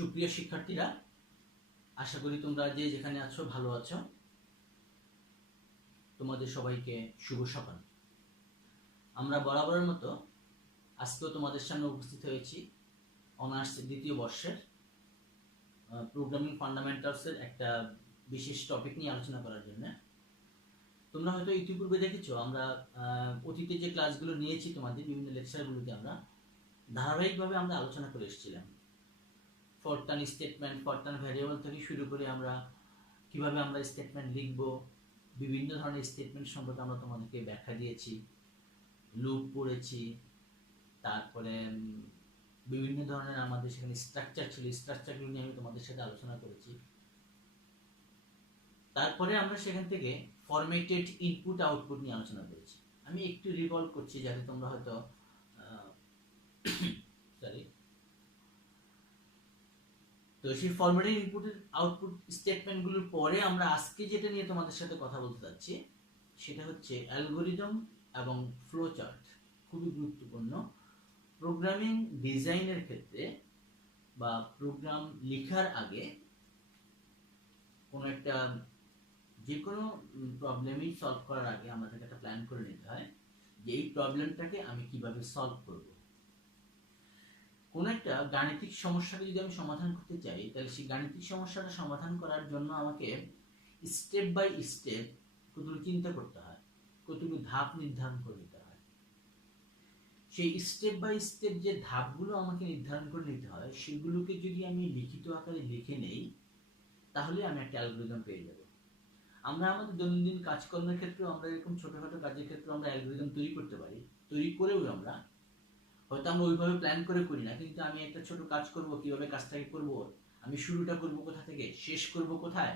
সুপ্রিয় শিক্ষার্থীরা, আশা করি তোমরা যে যেখানে আছো ভালো আছো। তোমাদের সবাইকে শুভ সকাল। আমরা বরাবরের মতো আজকেও তোমাদের সামনে উপস্থিত হয়েছি অনার্স দ্বিতীয় বর্ষের প্রোগ্রামিং ফান্ডামেন্টালসের একটা বিশেষ টপিক নিয়ে আলোচনা করার জন্য। তোমরা হয়তো ইতিপূর্বে দেখেছো আমরা অতীতে যে ক্লাসগুলো নিয়েছি তোমাদের বিভিন্ন লেকচারগুলোতে আমরা ধারাবাহিকভাবে আমরা আলোচনা করে এসেছিলাম। ফরটার্ন স্টেটমেন্ট, ফরটার্ন ভ্যারিয়েবল থেকে শুরু করে আমরা কিভাবে আমরা স্টেটমেন্ট লিখব, বিভিন্ন ধরনের স্টেটমেন্ট সম্পর্কে আমরা তোমাদেরকে ব্যাখ্যা দিয়েছি, লুপ পড়েছি, তারপরে বিভিন্ন ধরনের আমাদের সেখানে স্ট্রাকচার ছিল, স্ট্রাকচারগুলো নিয়ে আমি তোমাদের সাথে আলোচনা করেছি। তারপরে আমরা সেখান থেকে ফরম্যাটেড ইনপুট আউটপুট নিয়ে আলোচনা করেছি। আমি একটু রিভলভ করছি যাতে তোমরা হয়তো সরি তো সেই ফরম্যাটেড ইনপুটের আউটপুট স্টেটমেন্টগুলোর পরে আমরা আজকে যেটা নিয়ে তোমাদের সাথে কথা বলতে যাচ্ছি সেটা হচ্ছে অ্যালগরিদম এবং ফ্লো চার্ট। খুবই গুরুত্বপূর্ণ প্রোগ্রামিং ডিজাইনের ক্ষেত্রে বা প্রোগ্রাম লেখার আগে কোনো একটা যে কোনো প্রবলেমই সলভ করার আগে আমাদেরকে একটা প্ল্যান করে নিতে হয় যে এই প্রবলেমটাকে আমি কিভাবে সলভ করব। কোন একটা গাণিতিক সমস্যাকে যদি আমি সমাধান করতে চাই তাহলে সেই গাণিতিক সমস্যাটা সমাধান করার জন্য আমাকে স্টেপ বাই স্টেপ কতগুলো চিন্তা করতে হয়, কতগুলো ধাপ নির্ধারণ করে নিতে হয়। সেই স্টেপ বাই স্টেপ যে ধাপগুলো আমাকে নির্ধারণ করে নিতে হয় সেগুলোকে যদি আমি লিখিত আকারে লিখে নেই তাহলে আমি একটা অ্যালগরিদম পেয়ে যাব। আমরা আমাদের দৈনন্দিন কাজকর্মের ক্ষেত্রে আমরা এরকম ছোটখাটো কাজের ক্ষেত্রে আমরা অ্যালগরিদম তৈরি করতে পারি, তৈরি করেও আমরা হয়তো আমরা ওইভাবে প্ল্যান করে করি না, কিন্তু আমি একটা ছোট কাজ করব, কিভাবে কাজটাকে করব, আমি শুরুটা করব কোথা থেকে, শেষ করব কোথায়,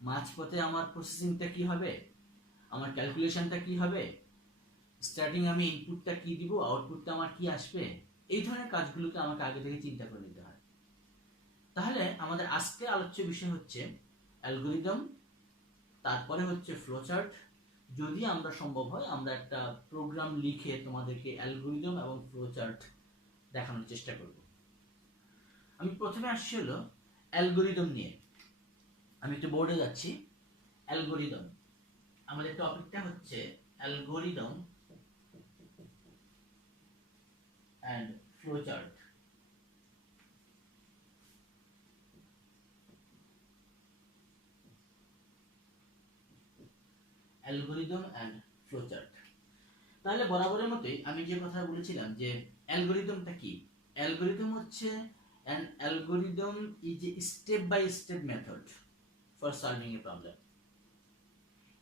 মাঝপথে আমার প্রসেসিংটা কি হবে, আমার ক্যালকুলেশনটা কি হবে, স্টার্টিং আমি ইনপুটটা কি দিব, আউটপুটটা আমার কি আসবে, এই ধরনের কাজগুলোকে আমাকে আগে থেকে চিন্তা করে নিতে হয়। তাহলে আমাদের আজকে আলোচ্য বিষয় হচ্ছে অ্যালগরিদম, তারপরে হচ্ছে ফ্লোচার্ট। যদি আমরা সম্ভব হয় আমরা একটা প্রোগ্রাম লিখে তোমাদেরকে অ্যালগরিদম এবং ফ্লোচার্ট দেখানোর চেষ্টা করব। আমি প্রথমে আসছি হলো অ্যালগরিদম নিয়ে। আমি একটু বোর্ডে যাচ্ছি। অ্যালগরিদম, আমাদের টপিকটা হচ্ছে algorithm and flowchart. Algorithm and flowchart. তাহলে বরাবরের মতোই আমি যে কথা বলেছিলাম যে অ্যালগরিদমটা কি। অ্যালগরিদম হচ্ছে an algorithm is a step by step method for solving a problem.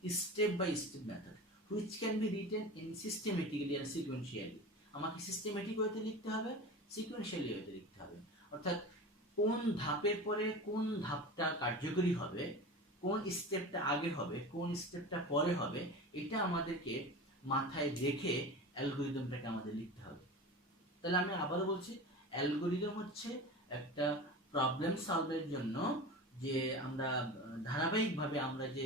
Step by step method which can be written in systematically and sequentially. আমাকে সিস্টেমেটিক ওয়েতে লিখতে হবে, সিকোয়েন্সিয়ালি ওয়েতে লিখতে হবে। অর্থাৎ কোন ধাপের পরে কোন ধাপটা কার্যকরী হবে, কোন স্টেপটা আগে হবে, কোন স্টেপটা পরে হবে, এটা আমাদেরকে মাথায় রেখে অ্যালগরিদমটাকে আমাদের লিখতে হবে। তাহলে আমি আবারও বলছি, অ্যালগরিদম হচ্ছে একটা প্রবলেম সলভের জন্য যে আমরা ধারাবাহিকভাবে আমরা যে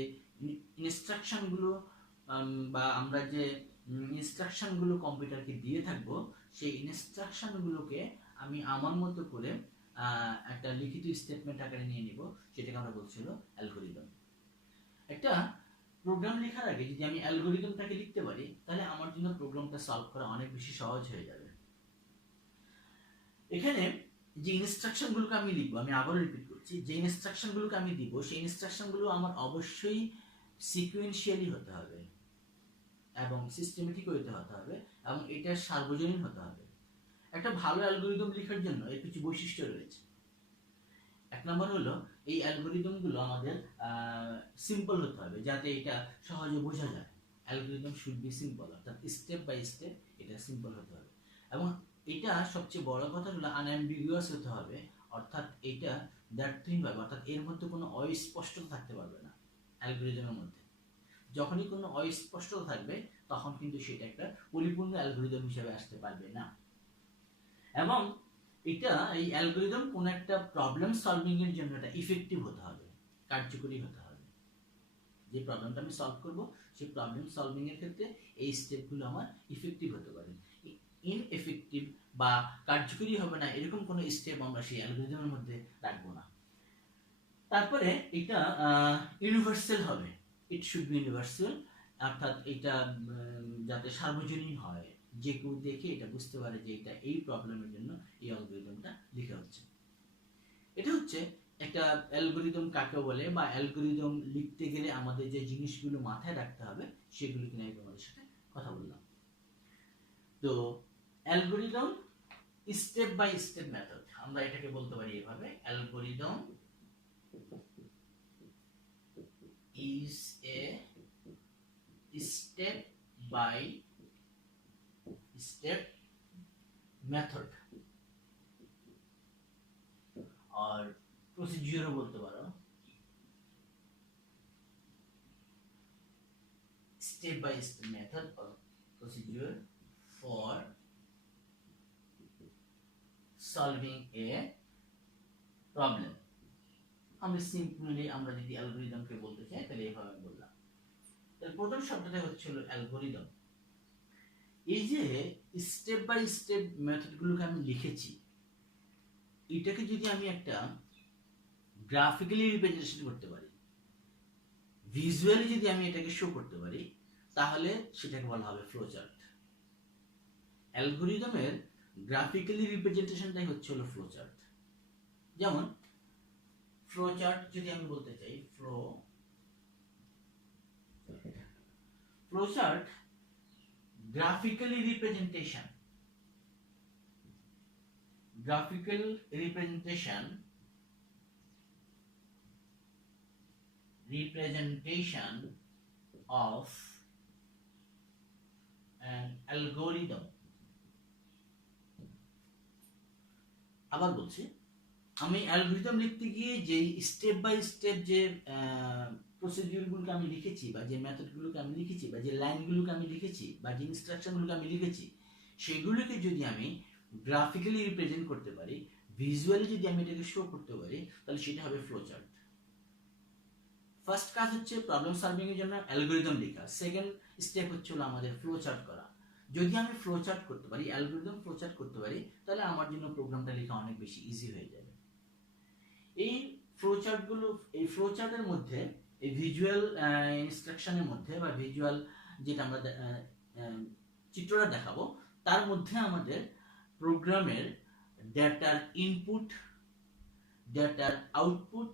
ইনস্ট্রাকশনগুলো বা আমরা যে ইনস্ট্রাকশনগুলো কম্পিউটারকে দিয়ে থাকবো সেই ইনস্ট্রাকশনগুলোকে আমি আমার মতো করে একটা লিখিত স্টেটমেন্ট আকারে নিয়ে নিব, সেটাকে আমরা বলছিল অ্যালগরিদম। একটা প্রোগ্রাম লেখার আগে যদি আমি অ্যালগরিদমটাকে লিখতে পারি তাহলে আমার জন্য প্রোগ্রামটা সলভ করা অনেক বেশি সহজ হয়ে যাবে। এখানে যে ইনস্ট্রাকশনগুলোকে আমি লিখবো, আমি আবারও রিপিট করছি, যে ইনস্ট্রাকশনগুলোকে আমি দিব সেই ইনস্ট্রাকশনগুলো আমার অবশ্যই সিকোয়েন্সিয়ালি হতে হবে এবং সিস্টেমেটিক হতে হবে এবং এটা সার্বজনীন হতে হবে। একটা ভালো অ্যালগরিদম লেখার জন্য এর কিছু বৈশিষ্ট্য রয়েছে। এক নম্বর হলো এই অ্যালগরিদমগুলো আমাদের সিম্পল হতে হবে যাতে এটা সহজে বোঝা যায়। অ্যালগরিদম শুড বি সিম্পল, অর্থাৎ স্টেপ বাই স্টেপ এটা সিম্পল হতে হবে। এবং এটা সবচেয়ে বড় কথা হলো আনঅ্যাম্বিগুয়াস হতে হবে, অর্থাৎ এটা দ্ব্যর্থহীনভাবে, অর্থাৎ এর মধ্যে কোনো অস্পষ্টতা থাকতে পারবে না। অ্যালগরিদমের মধ্যে যখনই কোনো অস্পষ্টতা থাকবে তখন কিন্তু সেটা একটা পরিপূর্ণ অ্যালগরিদম হিসেবে আসতে পারবে না। এবং এটা এই অ্যালগরিদম কোন একটা প্রবলেম সলভিং এর জন্য এটা ইফেক্টিভ হতে হবে, কার্যকরী হতে হবে। যে প্রবলেমটা আমি সলভ করব সেই প্রবলেম সলভিং এর ক্ষেত্রে এই স্টেপগুলো আমার ইফেক্টিভ হতে পারে। ইনএফেক্টিভ বা কার্যকরী হবে না এরকম কোনো স্টেপ আমরা সেই অ্যালগরিদমের মধ্যে রাখবো না। তারপরে এটা ইউনিভার্সাল হবে, ইট শুড বি ইউনিভার্সাল, অর্থাৎ এটা যাতে সার্বজনীন হয়, যে কেউ দেখে এটা বুঝতে পারে যে এটা এই প্রবলেমের জন্য এই অ্যালগরিদমটা লেখা হচ্ছে। এটা হচ্ছে একটা অ্যালগরিদম কাকে বলে, বা অ্যালগরিদম লিখতে গেলে আমাদের যে জিনিসগুলো মাথায় রাখতে হবে সেগুলো কিনে আমি তোমাদের সাথে কথা বললাম। তো algorithm step by step method, আমরা এটাকে বলতে পারি এভাবে, algorithm is a step by step method और procedure বলতে পারো, step by step method or procedure for solving a problem। আমরা সিম্পলি আমরা যদি অ্যালগরিদমকে বলতে চাই তাহলে এইভাবে বললাম। তাহলে প্রথম শব্দটা হচ্ছে হলো অ্যালগরিদম। এই যে স্টেপ বাই স্টেপ মেথডগুলোকে আমি লিখেছি, এটাকে যদি আমি একটা গ্রাফিক্যালি রিপ্রেজেন্টেশন করতে পারি, ভিজুয়ালি যদি আমি এটাকে শো করতে পারি, তাহলে সেটাকে বলা হবে ফ্লোচার্ট। অ্যালগরিদমের গ্রাফিক্যালি রিপ্রেজেন্টেশনটাই হচ্ছে হলো ফ্লোচার্ট। যেমন ফ্লোচার্ট যদি আমি বলতে চাই, flowchart graphically representation of an algorithm। আবার বলছি, আমি অ্যালগরিদম লিখতে গিয়ে যে স্টেপ বাই স্টেপ যে প্রসিডিউরগুলোকে আমি লিখেছি, বা যে মেথডগুলোকে আমি লিখেছি, বা যে লাইনগুলোকে আমি লিখেছি, বা যে ইনস্ট্রাকশনগুলোকে আমি লিখেছি, সেগুলোকে যদি আমি গ্রাফিক্যালি রিপ্রেজেন্ট করতে পারি, ভিজুয়ালি যদি আমি এটাকে শো করতে পারি, তাহলে সেটা হবে ফ্লোচার্ট। ফার্স্ট কাজ হচ্ছে প্রবলেম সলভিং এর জন্য অ্যালগরিদম লেখা, সেকেন্ড স্টেপ হচ্ছে হলো আমাদের ফ্লোচার্ট করা। যদি আমি ফ্লোচার্ট করতে পারি, অ্যালগরিদম ফ্লোচার্ট করতে পারি, তাহলে আমার জন্য প্রোগ্রামটা লেখা অনেক বেশি ইজি হয়ে যাবে। এই ফ্লোচার্টগুলো, এই ফ্লোচার্টের মধ্যে, এই ভিজুয়াল ইনস্ট্রাকশনের মধ্যে বা ভিজুয়াল যেটা আমরা চিত্রটা দেখাবো, তার মধ্যে আমাদের প্রোগ্রামের ডেটার ইনপুট, ডেটার আউটপুট,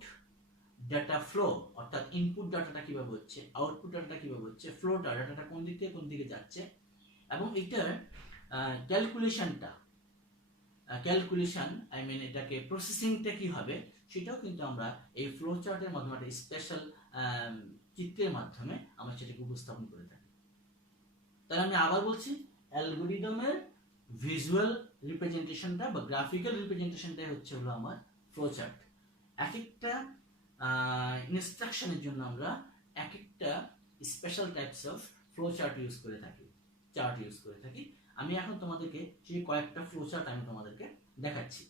ডেটা ফ্লো, অর্থাৎ ইনপুট ডাটাটা কিভাবে হচ্ছে, আউটপুট ডাটাটা কিভাবে হচ্ছে, ফ্লো ডাটাটা কোন দিক থেকে কোন দিকে যাচ্ছে, এবং এটার ক্যালকুলেশন আই মিন এটাকে প্রসেসিংটা কি হবে, সেটাও কিন্তু আমরা এই ফ্লো চার্টের মাধ্যমে, একটা স্পেশাল চিত্রের মাধ্যমে আমরা সেটাকে উপস্থাপন করে থাকি। তাহলে আমি আবার বলছি, অ্যালগরিদমের ভিজুয়াল রিপ্রেজেন্টেশনটা বা গ্রাফিক্যাল রিপ্রেজেন্টেশনটাই হচ্ছে হলো আমার ফ্লো চার্ট। এক একটা ইনস্ট্রাকশনের জন্য আমরা এক একটা special types of flow chart use করে থাকি। আমি এখন তোমাদেরকে সেই কয়েকটা ফ্লো চার্ট আমি তোমাদেরকে দেখাচ্ছি,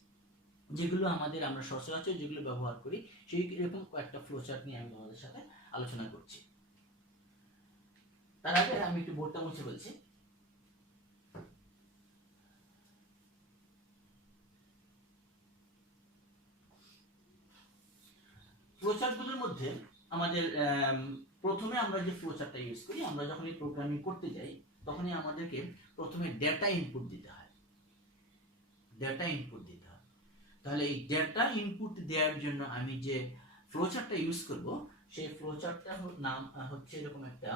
যেগুলো আমরা সচরাচর যেগুলো ব্যবহার করি, সেই এরকম কয়েকটা ফ্লো চার্ট নিয়ে আমি তোমাদের সাথে আলোচনা করছি। তার আগে আমি একটু বোর্ডটা মুছে বলছি। ফ্লোচার্টগুলোর মধ্যে আমাদের প্রথমে আমরা যে ফ্লোচার্টটা ইউজ করি, আমরা যখন এই প্রোগ্রামিং করতে যাই, তখনই আমাদেরকে প্রথমে ডেটা ইনপুট দিতে হয়। তাহলে এই ডেটা ইনপুট দেওয়ার জন্য আমি যে ফ্লোচার্টটা ইউজ করব, সেই ফ্লোচার্টটা নাম হচ্ছে এরকম একটা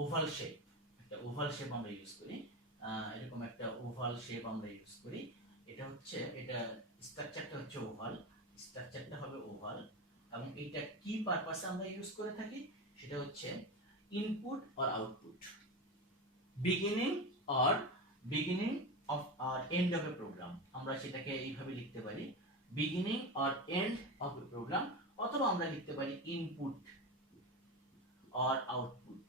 ওভাল শেপ। আমরা ইউজ করি, এরকম একটা ওভাল শেপ আমরা ইউজ করি। এটা স্ট্রাকচারটা হচ্ছে ওভাল, এবং এটা কি পারপাসে আমরা ইউজ করে থাকি, সেটা হচ্ছে input or output, beginning of আর এন্ড অফ এ প্রোগ্রাম। আমরা সেটাকে এইভাবে লিখতে পারি, beginning or end of a program, অথবা আমরা লিখতে পারি ইনপুট অর আউটপুট,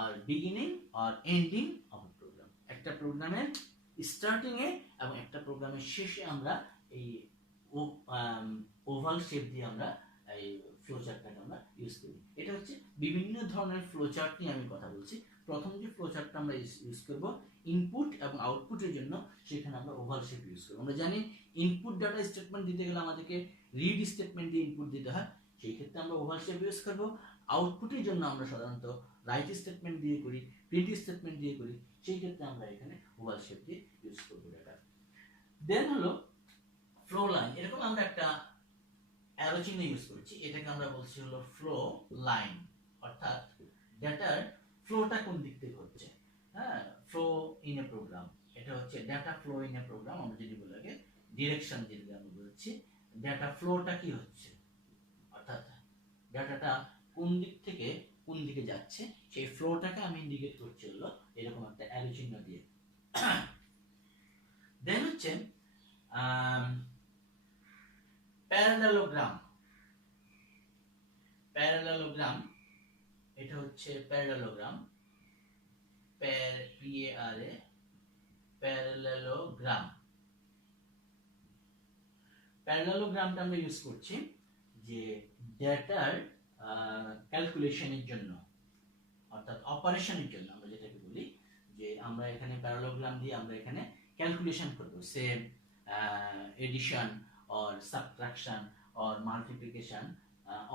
আর beginning or ending of a program. একটা প্রোগ্রামের স্টার্টিং এ এবং একটা প্রোগ্রামের শেষে আমরা এই ওভাল শেপ দিয়ে আমরা এই ফ্লো চার্টটাকে আমরা ইউজ করি। এটা হচ্ছে বিভিন্ন ধরনের ফ্লো চার্ট নিয়ে আমি কথা বলছি। প্রথম যে ফ্লো চার্টটা আমরা ইউজ করব ইনপুট এবং আউটপুটের জন্য, সেখানে আমরা ওভাল শেপ ইউজ করব। আমরা জানি ইনপুট ডাটা স্টেটমেন্ট দিতে গেলে আমাদেরকে রিড স্টেটমেন্ট দিয়ে ইনপুট দিতে হয়, সেই ক্ষেত্রে আমরা ওভাল শেপ ইউজ করব। আউটপুটের জন্য আমরা সাধারণত রাইট স্টেটমেন্ট দিয়ে করি, প্রিন্ট স্টেটমেন্ট দিয়ে করি, সেই ক্ষেত্রে আমরা এখানে ওভাল শেপ দিয়ে ইউজ করব ডাটা। দেন হলো ফ্লো লাইন। এরকম আমরা একটা অ্যারো চিহ্ন ইউজ করছি, এটাকে আমরা বলছি হলো ফ্লো লাইন, অর্থাৎ ডেটার ফ্লোটা কোন দিক থেকে হচ্ছে। হ্যাঁ, ফ্লো ইন এ প্রোগ্রাম, এটা হচ্ছে data flow in a program. আমরা যদি বলি আগে ডিরেকশন যেটা আমরা বলছি, ডেটা ফ্লোটা কি হচ্ছে, অর্থাৎ ডাটাটা কোন দিক থেকে কোন দিকে যাচ্ছে, সেই ফ্লোটাকে আমি ইন্ডিকেট করছি হলো এরকম একটা অ্যারো চিহ্ন দিয়ে। দেন হচ্ছে প্যারালেলোগ্রাম। প্যারালেলোগ্রাম, এটা হচ্ছে প্যারালেলোগ্রাম, প্যারালেলোগ্রাম। প্যারালেলোগ্রামটা আমরা ইউজ করছি যে ডেটার ক্যালকুলেশনের জন্য, অর্থাৎ অপারেশনের জন্য। আমরা যেটাকে বলি যে আমরা এখানে প্যারালেলোগ্রাম দিয়ে আমরা এখানে ক্যালকুলেশন করব, সে addition or subtraction or multiplication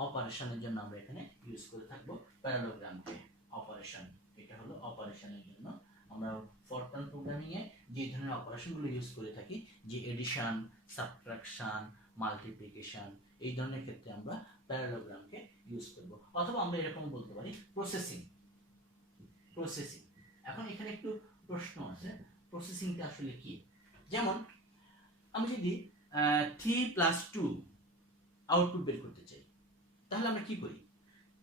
অপারেশনের জন্য আমরা এখানে ইউজ করে থাকবো প্যারালেলোগ্রামকে। অপারেশন, এটা হলো অপারেশনের জন্য। আমরা ফরট্রান প্রোগ্রামিং এ যে ধরনের অপারেশনগুলো ইউজ করে থাকি, যে এডিশন, সাবট্রাকশন, মাল্টিপ্লিকেশন, এই ধরনের ক্ষেত্রে আমরা প্যারালেলোগ্রামকে ইউজ করব। অথবা আমরা এরকম বলতে পারি প্রসেসিং। প্রসেসিং, এখন এখানে একটু প্রশ্ন আছে, প্রসেসিংটা আসলে কি? যেমন আমি যদি 3+2 আউটপুট বের করতে চাই, তাহলে আমরা কি করি?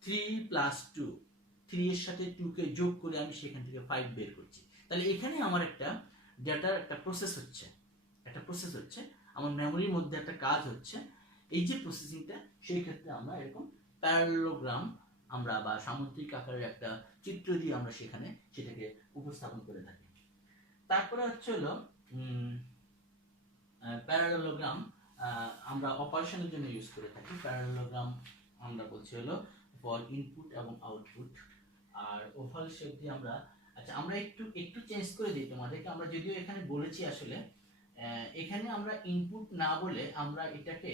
3+2, 3 এর সাথে 2 কে যোগ করে আমি সেখান থেকে 5 বের করছি। তাহলে এখানে আমার একটা ডেটার একটা প্রসেস হচ্ছে, আমার মেমোরির মধ্যে একটা কাজ হচ্ছে। এই যে প্রসেসিংটা, সেই ক্ষেত্রে আমরা এরকম প্যারালেলোগ্রাম আমরা বা সামুদ্রিক আকারের একটা চিত্র দিয়ে আমরা সেটাকে উপস্থাপন করে থাকি। তারপরে হচ্ছে হলো প্যারালেলোগ্রাম আমরা অপারেশনের জন্য ইউজ করে থাকি। প্যারালেলোগ্রাম আমরা বলছি হলো ফর ইনপুট এবং আউটপুট। আর ওভাল শেপ দিয়ে আমরা, আচ্ছা আমরা একটু চেঞ্জ করে দিই তোমাদেরকে। আমরা যদিও এখানে বলেছি আসলে এখানে আমরা ইনপুট না বলে আমরা এটাকে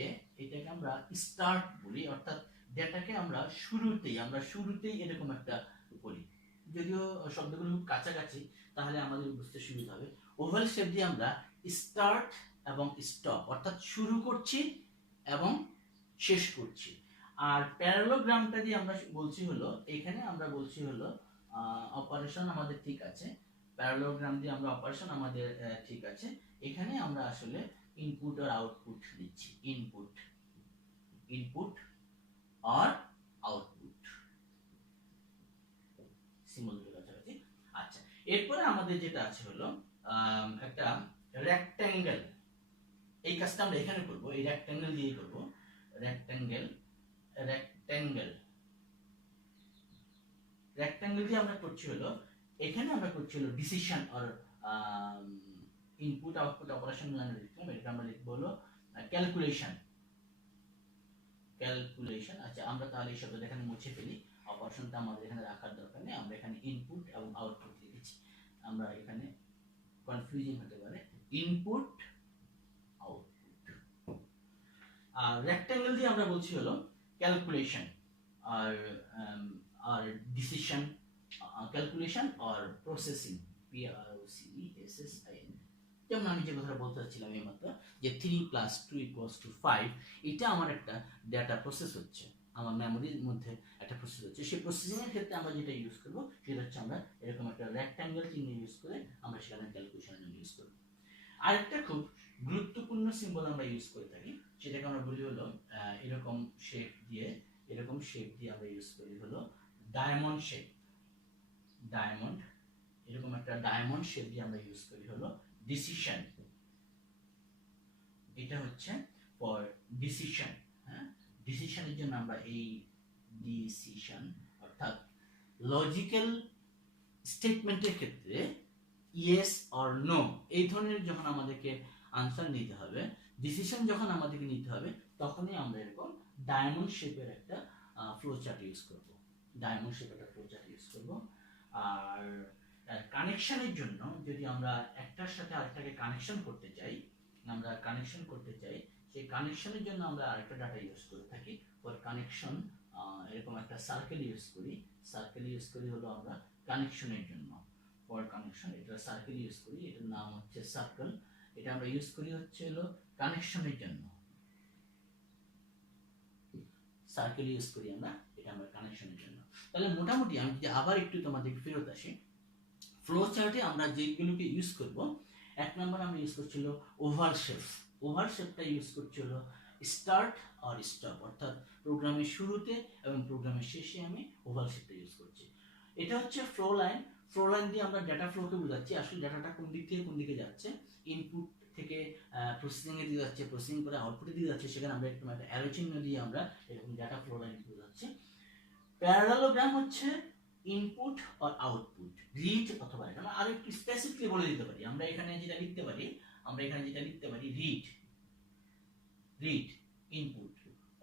আমরা স্টার্ট বলি, অর্থাৎ ডেটাকে আমরা শুরুতেই এরকম একটা করি। যদিও শব্দগুলো খুব কাছাকাছি, তাহলে আমাদের বুঝতে সুবিধা হবে। ওভাল শেপ দিয়ে আমরা স্টার্ট এবং স্টপ, অর্থাৎ শুরু করছি এবং শেষ করছি। আর প্যারালেলোগ্রামটা দিয়ে আমরা বলছি হলো, এখানে আমরা বলছি হলো অপারেশন আমাদের ঠিক আছে, প্যারালেলোগ্রাম দিয়ে আমরা অপারেশন আমাদের ঠিক আছে। এখানে আমরা আসলে ইনপুট আর আউটপুট দিচ্ছি, ইনপুট আর আউটপুট, সিম্বল দুটো কাছাকাছি। আচ্ছা, এরপরে আমাদের যেটা আছে হলো একটা রেক্ট্যাঙ্গেল। এই কাজটা আমরা এখানে করব, এই রেক্ট্যাঙ্গেল দিয়ে করব। রেক্ট্যাঙ্গেল দিয়ে আমরা করছি হলো, এখানে আমরা করছি হলো ডিসিশন আর ইনপুট আউটপুট অপারেশন লাইনে লিখলাম, এটা আমরা লিখব হলো ক্যালকুলেশন। আচ্ছা, আমরা তাহলে এই শব্দটা এখানে মুছে ফেলি, অপারেশনটা আমাদের এখানে রাখার দরকার নেই। আমরা এখানে ইনপুট এবং আউটপুট লিখেছি, আমরা এখানে কনফিউজিং হতে পারে, ইনপুট আউটপুট। আর রেক্ট্যাঙ্গেল দিয়ে আমরা বলছি হলো ক্যালকুলেশন আর ডিসিশন, ক্যালকুলেশন আর প্রসেসিং, PROCESSING। যেমন আমি যে কথাটা বলতে চাচ্ছিলাম এইমাত্র, যে 3+2 = 5, এটা আমার একটা ডেটা প্রসেস হচ্ছে, আমার মেমোরির মধ্যে একটা প্রসেস হচ্ছে। সেই প্রসেসিং এর ক্ষেত্রে আমরা যেটা ইউজ করব সেটা হচ্ছে আমরা এরকম একটা রেক্ট্যাঙ্গেল চিহ্ন ইউজ করে আমরা সেখানে ক্যালকুলেশনের জন্য ইউজ করব। আরেকটা খুব গুরুত্বপূর্ণ সিম্বল আমরা ইউজ করে থাকি, সেটাকে আমরা বলি হলো এরকম শেপ দিয়ে আমরা ইউজ করি হলো ডায়মন্ড শেপ। এরকম একটা ডায়মন্ড শেপ দিয়ে আমরা ইউজ করি হলো ডিসিশন। এটা হচ্ছে ফর ডিসিশন। হ্যাঁ, ডিসিশনের জন্য আমরা এই ডিসিশন, অর্থাৎ লজিক্যাল স্টেটমেন্টের ক্ষেত্রে ইয়েস অর নো, এই ধরনের যখন আমাদেরকে আনসার নিতে হবে, ডিসিশন যখন আমাদেরকে নিতে হবে, তখনই আমরা এরকম ডায়মন্ড শেপের একটা ফ্লো চার্ট ইউজ করব। ডায়মন্ড শেপের একটা ফ্লো চার্ট ইউজ করব। আর কানেকশনের জন্য যদি আমরা একটার সাথে আরেকটাকে কানেকশন করতে চাই, সেই কানেকশনের জন্য আমরা আরেকটা ডাটা ইউজ করে থাকি। ফর কানেকশন এরকম একটা সার্কেল ইউজ করি হলো আমরা কানেকশনের জন্য। ফর কানেকশন এটা সার্কেল ইউজ করি, এটার নাম হচ্ছে সার্কেল। এটা আমরা ইউজ করি হচ্ছে হলো কানেকশনের জন্য। সার্কেল ইউজ করি আমরা, এটা আমরা কানেকশনের জন্য। তাহলে মোটামুটি আমি যদি আবার একটু তোমাদের ফেরত আসি, ফ্লো চার্টে আমরা যেগুলোকে ইউজ করব, এক নম্বর আমরা ইউজ করছিল ওভাল শেপ। ওভাল শেপটা ইউজ করছিল স্টার্ট আর স্টপ, অর্থাৎ প্রোগ্রামের শুরুতে এবং প্রোগ্রামের শেষে আমি ওভাল শেপটা ইউজ করছি। এটা হচ্ছে ফ্লো লাইন। ফ্লো লাইন দিয়ে আমরা ডাটা ফ্লোকে বোঝাচ্ছি, আসলে ডাটাটা কোন দিক থেকে কোন দিকে যাচ্ছে, ইনপুট থেকে প্রসেসিং এ দিয়ে যাচ্ছে, প্রসেসিং করে আউটপুটে দিয়ে যাচ্ছে, সেখানে আমরা একটু একটা অ্যারো চিহ্ন দিয়ে আমরা এরকম ডাটা ফ্লো লাইন বোঝাচ্ছি। প্যারালেলোগ্রাম হচ্ছে ইনপুট আর আউটপুট, রিড অথবা রাইট। আমরা আরো একটু স্পেসিফিকলি বলে দিতে পারি, আমরা এখানে যেটা লিখতে পারি রিড ইনপুট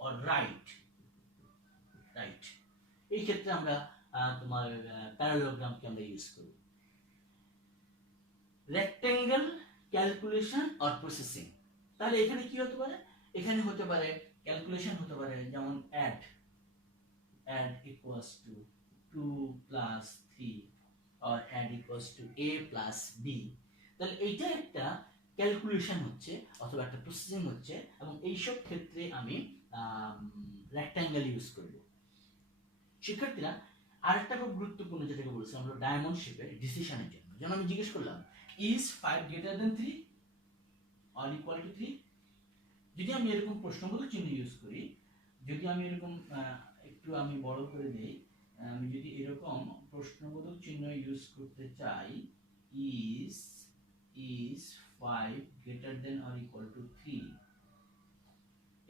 আর রাইট। এই ক্ষেত্রে আমরা তোমার প্যারালেলোগ্রামকে আমরা ইউজ করি। রেক্টেঙ্গেল ক্যালকুলেশন আর প্রসেসিং, তাহলে এখানে কি হতে পারে, এখানে হতে পারে ক্যালকুলেশন হতে পারে, যেমন add equals to 2 plus 3 or add equals to a plus b। তাহলে এইটা একটা ক্যালকুলেশন হচ্ছে অথবা একটা প্রসেসিং হচ্ছে, এবং এইসব ক্ষেত্রে আমি রেক্ট্যাঙ্গেল ইউজ করব। শিক্ষার্থীরা আরেকটা খুব গুরুত্বপূর্ণ যেটাকে বলছিলাম আমরা ডায়মন্ড শেপের ডিসিশনের জন্য, যেমন আমি জিজ্ঞেস করলাম is 5 greater than 3 or equal to 3। যদি আমি এরকম প্রশ্নবোধক চিহ্ন ইউজ করি, যদি আমি এরকম একটু আমি বড় করে দেই, আমি যদি এরকম প্রশ্নবোধক চিহ্ন ইউজ করতে চাই, is 5 greater than or equal to 3,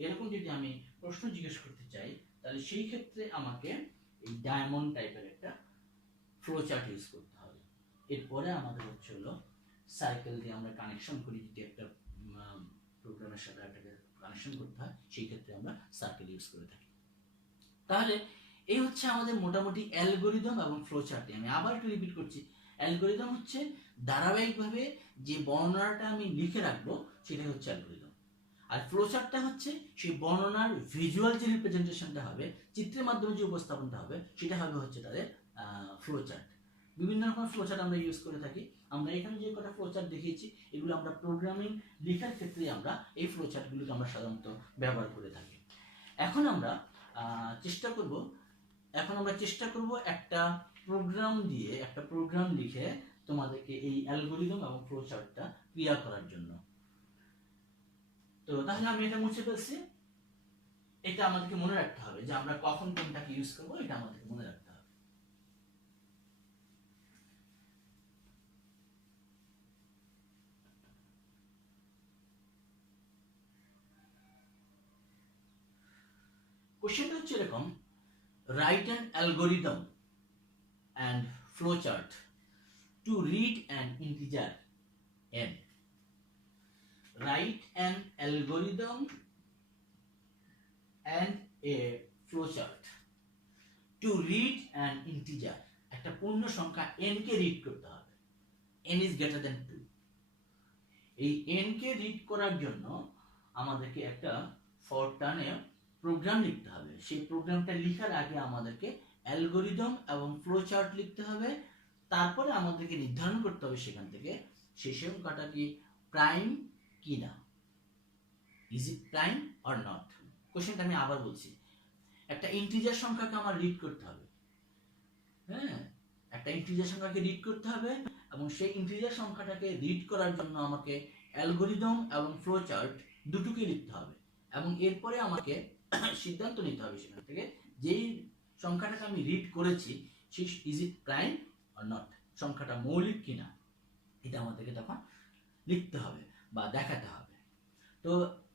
এরকম যদি আমি প্রশ্ন জিজ্ঞেস করতে চাই, তাহলে সেই ক্ষেত্রে আমাকে এই ডায়মন্ড টাইপের একটা ফ্লো চার্ট ইউজ করতে হবে। এরপরে আমাদের হচ্ছে হলো সাইকেল দিয়ে আমরা কানেকশন করি, যদি একটা প্রোগ্রামের সাথে একটাকে কানেকশন করতে হয়, সেই ক্ষেত্রে আমরা সার্কেল ইউজ করে থাকি। তাহলে এই হচ্ছে আমাদের মোটামুটি অ্যালগরিদম এবং ফ্লো চার্টে। আমি আবার একটু রিপিট করছি, অ্যালগরিদম হচ্ছে ধারাবাহিকভাবে যে বর্ণনাটা আমি লিখে রাখবো সেটা হচ্ছে অ্যালগরিদম, আর ফ্লো চার্টটা হচ্ছে সেই বর্ণনার ভিজুয়াল যে রিপ্রেজেন্টেশনটা হবে, চিত্রের মাধ্যমে যে উপস্থাপনটা হবে, সেটা হবে হচ্ছে তাদের ফ্লো চার্ট। বিভিন্ন রকম ফ্লো চার্ট আমরা ইউজ করে থাকি। আমরা এখানে যে কটা ফ্লো চার্ট দেখিয়েছি, এগুলো আমরা প্রোগ্রামিং লেখার ক্ষেত্রে আমরা এই ফ্লো চার্টগুলোকে আমরা সাধারণত ব্যবহার করে থাকি। এখন আমরা চেষ্টা করব একটা প্রোগ্রাম লিখে তোমাদেরকে এই অ্যালগরিদম এবং ফ্লো চার্টটা ক্রিয়া করার জন্য। তো তাহলে আমি এটা মুছে ফেলছি। এটা আমাদেরকে মনে রাখতে হবে যে আমরা কখন কোনটাকে ইউজ করব, এটা আমাদেরকে মনে রাখতে হবে। কোশ্চেনটা হচ্ছে এরকম, write an algorithm and flowchart to read an integer n. Write an algorithm and a flowchart to read an integer, একটা পূর্ণ সংখ্যা n কে রিড করতে হবে, n is greater than 2। এই n কে রিড করার জন্য আমাদেরকে একটা ফরট্রানে প্রোগ্রাম লিখতে হবে। সেই প্রোগ্রামটা লেখার আগে আমাদেরকে অ্যালগরিদম এবং ফ্লো চার্ট লিখতে হবে। তারপরে আমাদেরকে নির্ধারণ করতে হবে সেখান থেকে সেই সংখ্যাটা কি প্রাইম কি না, is it prime or not. কোশ্চেনটা আমি আবার বলছি, একটা ইন্টিজার সংখ্যাকে আমার রিড করতে হবে, হ্যাঁ, একটা ইন্টিজার সংখ্যাকে রিড করতে হবে, এবং সেই ইন্টিজার সংখ্যাটাকে রিড করার জন্য আমাকে অ্যালগরিদম এবং ফ্লো চার্ট দুটোকে লিখতে হবে, এবং এরপরে আমাকে সিদ্ধান্ত নিতে হবে সেখান থেকে যেই সংখ্যাটাকে আমি রিড করেছি সেই is it prime or not, সংখ্যাটা মৌলিক কিনা, এটা আমাদেরকে তখন লিখতে হবে বা দেখাতে হবে। তো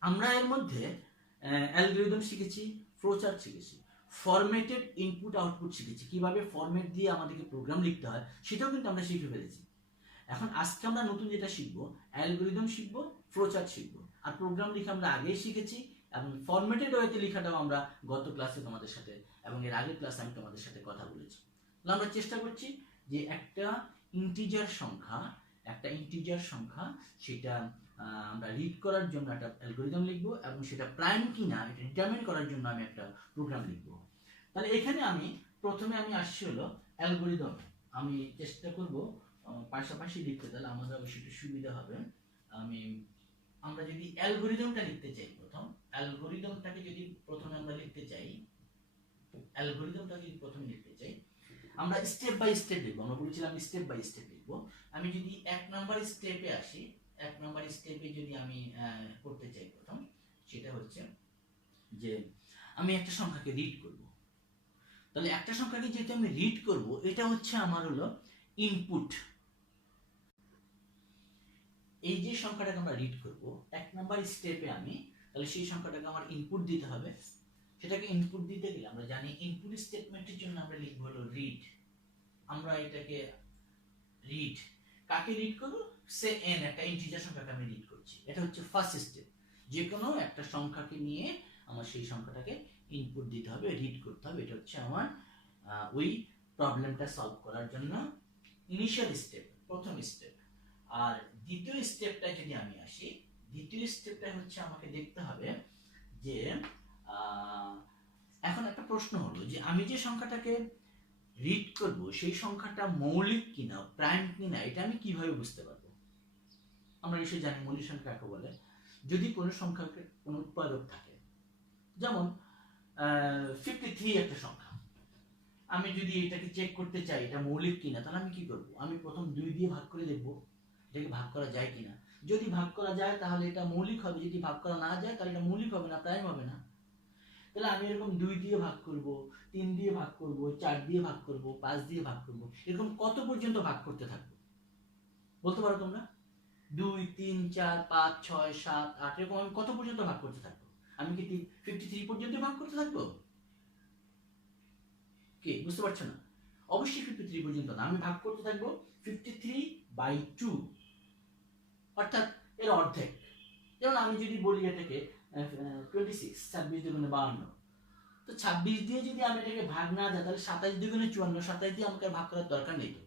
আমরা এর মধ্যে অ্যালগরিদম শিখেছি, ফ্লো চার্ট শিখেছি, ফরম্যাটেড ইনপুট আউটপুট শিখেছি, কিভাবে ফরম্যাট দিয়ে আমাদেরকে প্রোগ্রাম লিখতে হয় সেটাও কিন্তু আমরা শিখে ফেলেছি। এখন আজকে আমরা নতুন যেটা শিখবো, অ্যালগরিদম শিখবো, ফ্লো চার্ট শিখবো, আর প্রোগ্রাম লিখে আমরা আগেই শিখেছি এবং ফরম্যাটেড ওয়েতে লেখাটাও আমরা গত ক্লাসে তোমাদের সাথে এবং এর আগের ক্লাসে আমি তোমাদের সাথে কথা বলেছি। তাহলে আমরা চেষ্টা করছি যে একটা ইন্টিজার সংখ্যা সেটা আমরা রিড করার জন্য একটা অ্যালগরিদম লিখবো এবং সেটা প্রাইম কিনা এটা ডিটারমিন করার জন্য আমি একটা প্রোগ্রাম লিখবো। তাহলে এখানে আমি প্রথমে আসছি হলো অ্যালগরিদম। আমি চেষ্টা করব পাশাপাশি লিখতে, তাহলে আমাদের অবশ্যই একটু সুবিধা হবে। আমরা যদি অ্যালগরিদমটা লিখতে চাই, অ্যালগরিদমটাকে যদি প্রথমে লিখতে চাই, আমরা স্টেপ বাই স্টেপ লিখবো। আমরা বলেছিলাম স্টেপ বাই স্টেপ লিখবো। আমি যদি 1 নাম্বার স্টেপে আসি, 1 নাম্বার স্টেপে যদি আমি করতে চাই প্রথম, সেটা হচ্ছে যে আমি একটা সংখ্যাকে রিড করব। তাহলে একটা সংখ্যাকে যেহেতু আমি রিড করব, এটা হচ্ছে আমার হলো ইনপুট। এই যে সংখ্যাটাকে আমরা রিড করব 1 নাম্বার স্টেপে তাহলে সেই সংখ্যাটাকে আমার ইনপুট দিতে হবে। সেটাকে ইনপুট দিতে গেলে আমরা জানি ইনপুট স্টেটমেন্টের জন্য আমরা লিখব হলো রিড। আমরা এটাকে রিড, কাকে রিড করব? সে n, একটা ইন্টিজার সংখ্যাকে আমি রিড করছি। এটা হচ্ছে ফার্স্ট স্টেপ। যে কোনো একটা সংখ্যাকে নিয়ে আমার সেই সংখ্যাটাকে ইনপুট দিতে হবে, রিড করতে হবে। এটা হচ্ছে আমার ওই প্রবলেমটা সলভ করার জন্য ইনিশিয়াল স্টেপ, প্রথম স্টেপ। আর দ্বিতীয় স্টেপটা যদি আমি আসি, দ্বিতীয় স্টেপটা হচ্ছে আমাকে দেখতে হবে যে এখন একটা প্রশ্ন হলো যে আমি যে সংখ্যাটাকে রিড করব সেই সংখ্যাটা মৌলিক কিনা, প্রাইম কিনা, এটা আমি কিভাবে বুঝতে পারবো? আমরা নিশ্চয়ই জানি মৌলিক সংখ্যা কাকে বলে। যদি কোনো সংখ্যাকে কোনো উৎপাদক থাকে, যেমন 53 একটা সংখ্যা, আমি যদি এটাকে চেক করতে চাই এটা মৌলিক কিনা, তাহলে আমি কি করব? আমি প্রথম 2 দিয়ে ভাগ করে দেখব এটাকে ভাগ করা যায় কিনা। যদি ভাগ করা যায় তাহলে এটা মৌলিক হবে, যদি ভাগ করা না যায় তাহলে এটা মৌলিক হবে না, প্রাইম হবে না। তাহলে আমি এরকম 2 দিয়ে ভাগ করব, 3 দিয়ে ভাগ করব, 4 দিয়ে ভাগ করব, 5 দিয়ে ভাগ করব, এরকম কত পর্যন্ত ভাগ করতে থাকবো বলতে পারো তোমরা? 2, 3, 4, 5, 6, 7, 8 এরকম আমি কত পর্যন্ত ভাগ করতে থাকবো? আমি কি 53 পর্যন্ত ভাগ করতে থাকবো? কি বুঝতে পারছো না? অবশ্যই 53 পর্যন্ত না, আমি ভাগ করতে থাকবো 53/2, অর্থাৎ এর অর্ধেক। যেমন আমি যদি বলি এটাকে 26, 26 দুগুণে 52, তো 26 দিয়ে যদি আমি এটাকে ভাগ না যায় তাহলে 27 দুগুণে 54, 27 দিয়ে আমাকে ভাগ করার দরকার নেই। তো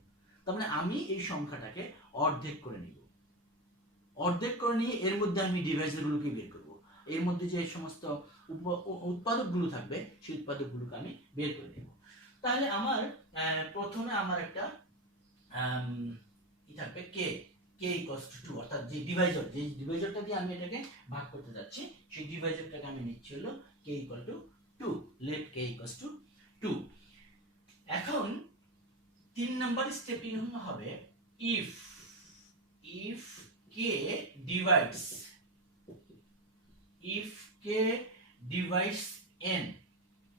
তার মানে আমি এই সংখ্যাটাকে অর্ধেক করে নিব। অর্ধেক করে নিয়ে এর মধ্যে আমি ডিভাইজারগুলোকে বের করব। এর মধ্যে যে সমস্ত উৎপাদকগুলো থাকবে সেই উৎপাদকগুলোকে আমি বের করে নেব। তাহলে আমার প্রথমে আমার একটা কি থাকবে, কে = 2, অর্থাৎ যে ডিভাইজারটা দিয়ে আমি এটাকে ভাগ করতে যাচ্ছি সেই ডিভাইজারটাকে আমি নিচ্ছি হলো k = 2, let k = 2। এখন 3 নাম্বার স্টেপিং হবে if k divides n,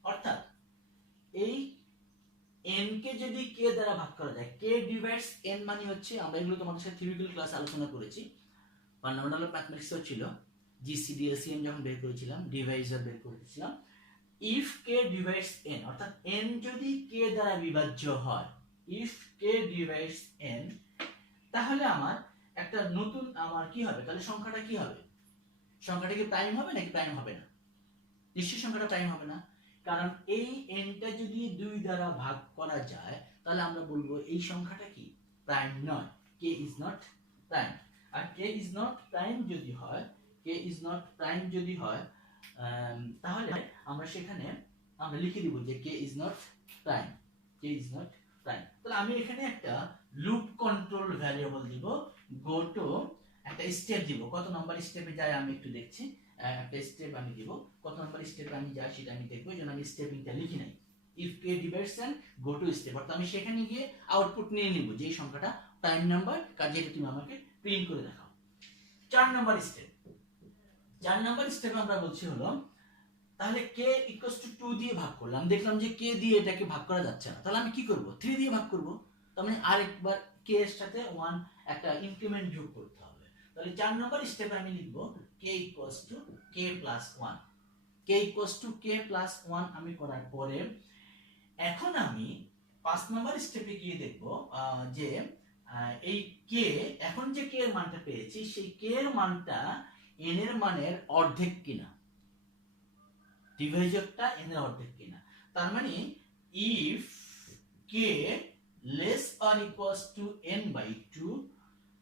অর্থাৎ এই n কে যদি k দ্বারা ভাগ করা যায়, k divides n মানে হচ্ছে, আমরা এগুলো তোমাদের সাথে থিওরিটিক্যাল ক্লাস আলোচনা করেছি, ফান্ডামেন্টাল অফ ম্যাথমেটিক্সও ছিল, জিসিডি এসইএম যখন বের করেছিলাম, ডিভাইজার বের করেছিলাম। if k divides n, অর্থাৎ n যদি k দ্বারা বিভাজ্য হয়, if k divides n, তাহলে আমার একটা নতুন আমার কি হবে? তাহলে সংখ্যাটা কি হবে? সংখ্যাটা কি প্রাইম হবে নাকি প্রাইম হবে না? নিশ্চয়ই সংখ্যাটা প্রাইম হবে না, কারণ এই nটা যদি 2 দ্বারা ভাগ করা যায় তাহলে আমরা বলবো এই সংখ্যাটা কি প্রাইম নয়, k is not prime। R k is not prime যদি হয় তাহলে আমরা সেখানে আমরা লিখে দিব যে k is not prime। তাহলে আমি এখানে একটা লুপ কন্ট্রোল ভ্যারিয়েবল দিব, গো টু একটা স্টেপ দিব। কত নাম্বার স্টেপে যায় আমি একটু দেখছি, একটা স্টেপ আমি দিব, কত নাম্বার স্টেপে আমি যাই সেটা আমি দেখবো। এই জন্য আমি স্টেপিংটা লিখি নাই। if k divides n, go to step, অর্থাৎ আমি সেখানে গিয়ে আউটপুট নিয়ে নিব যে এই সংখ্যাটা প্রাইম নাম্বার, কাজে এটা তুমি আমাকে প্রিন্ট করে দেখাও। 4 নাম্বার স্টেপে আমরা বলছি হলো তাহলে k = 2 দিয়ে ভাগ করলাম, দেখলাম যে k দিয়ে এটাকে ভাগ করা যাচ্ছে না, তাহলে আমি কি করব? 3 দিয়ে ভাগ করব। তার মানে আরেকবার k এর সাথে 1 একটা ইনক্রিমেন্ট যোগ করতে হবে। তাহলে 4 নম্বর স্টেপে আমি লিখব k = k + 1। k = k + 1 আমি করার পরে এখন আমি 5 নম্বর স্টেপে গিয়ে দেখব যে এই k, এখন যে k এর মানটা পেয়েছি সেই k এর মানটা n এর মানের অর্ধেক কিনা। ডিভাইজারটা n এর অর্ধেক কিনা। তার মানে if k less or equals to n/2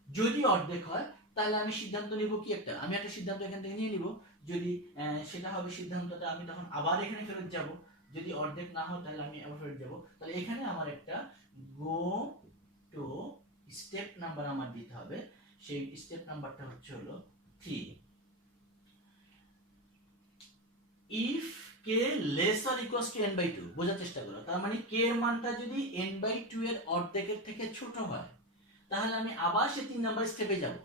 যদি অর্ধেক হয় তাহলে আমি সিদ্ধান্ত নিব কি একটা, আমি একটা সিদ্ধান্ত এখান থেকে নিয়ে নিব, যদি সেটা হবে সিদ্ধান্তটা আমি তখন আবার এখানে ফেরত যাব, যদি অর্ধেক না হয় তাহলে আমি আবার ফেরত যাব। তাহলে এখানে আমার একটা গো টু স্টেপ নাম্বার আমার দিতে হবে, সেই স্টেপ নাম্বারটা হচ্ছে হলো 3। If k less or equals to n/2 বোঝার চেষ্টা করো, তার মানে কে এর মানটা যদি n/2 এর অর্ধেকের থেকে ছোট হয় তাহলে আমি আবার সে 3 নাম্বার স্টেপে যাব।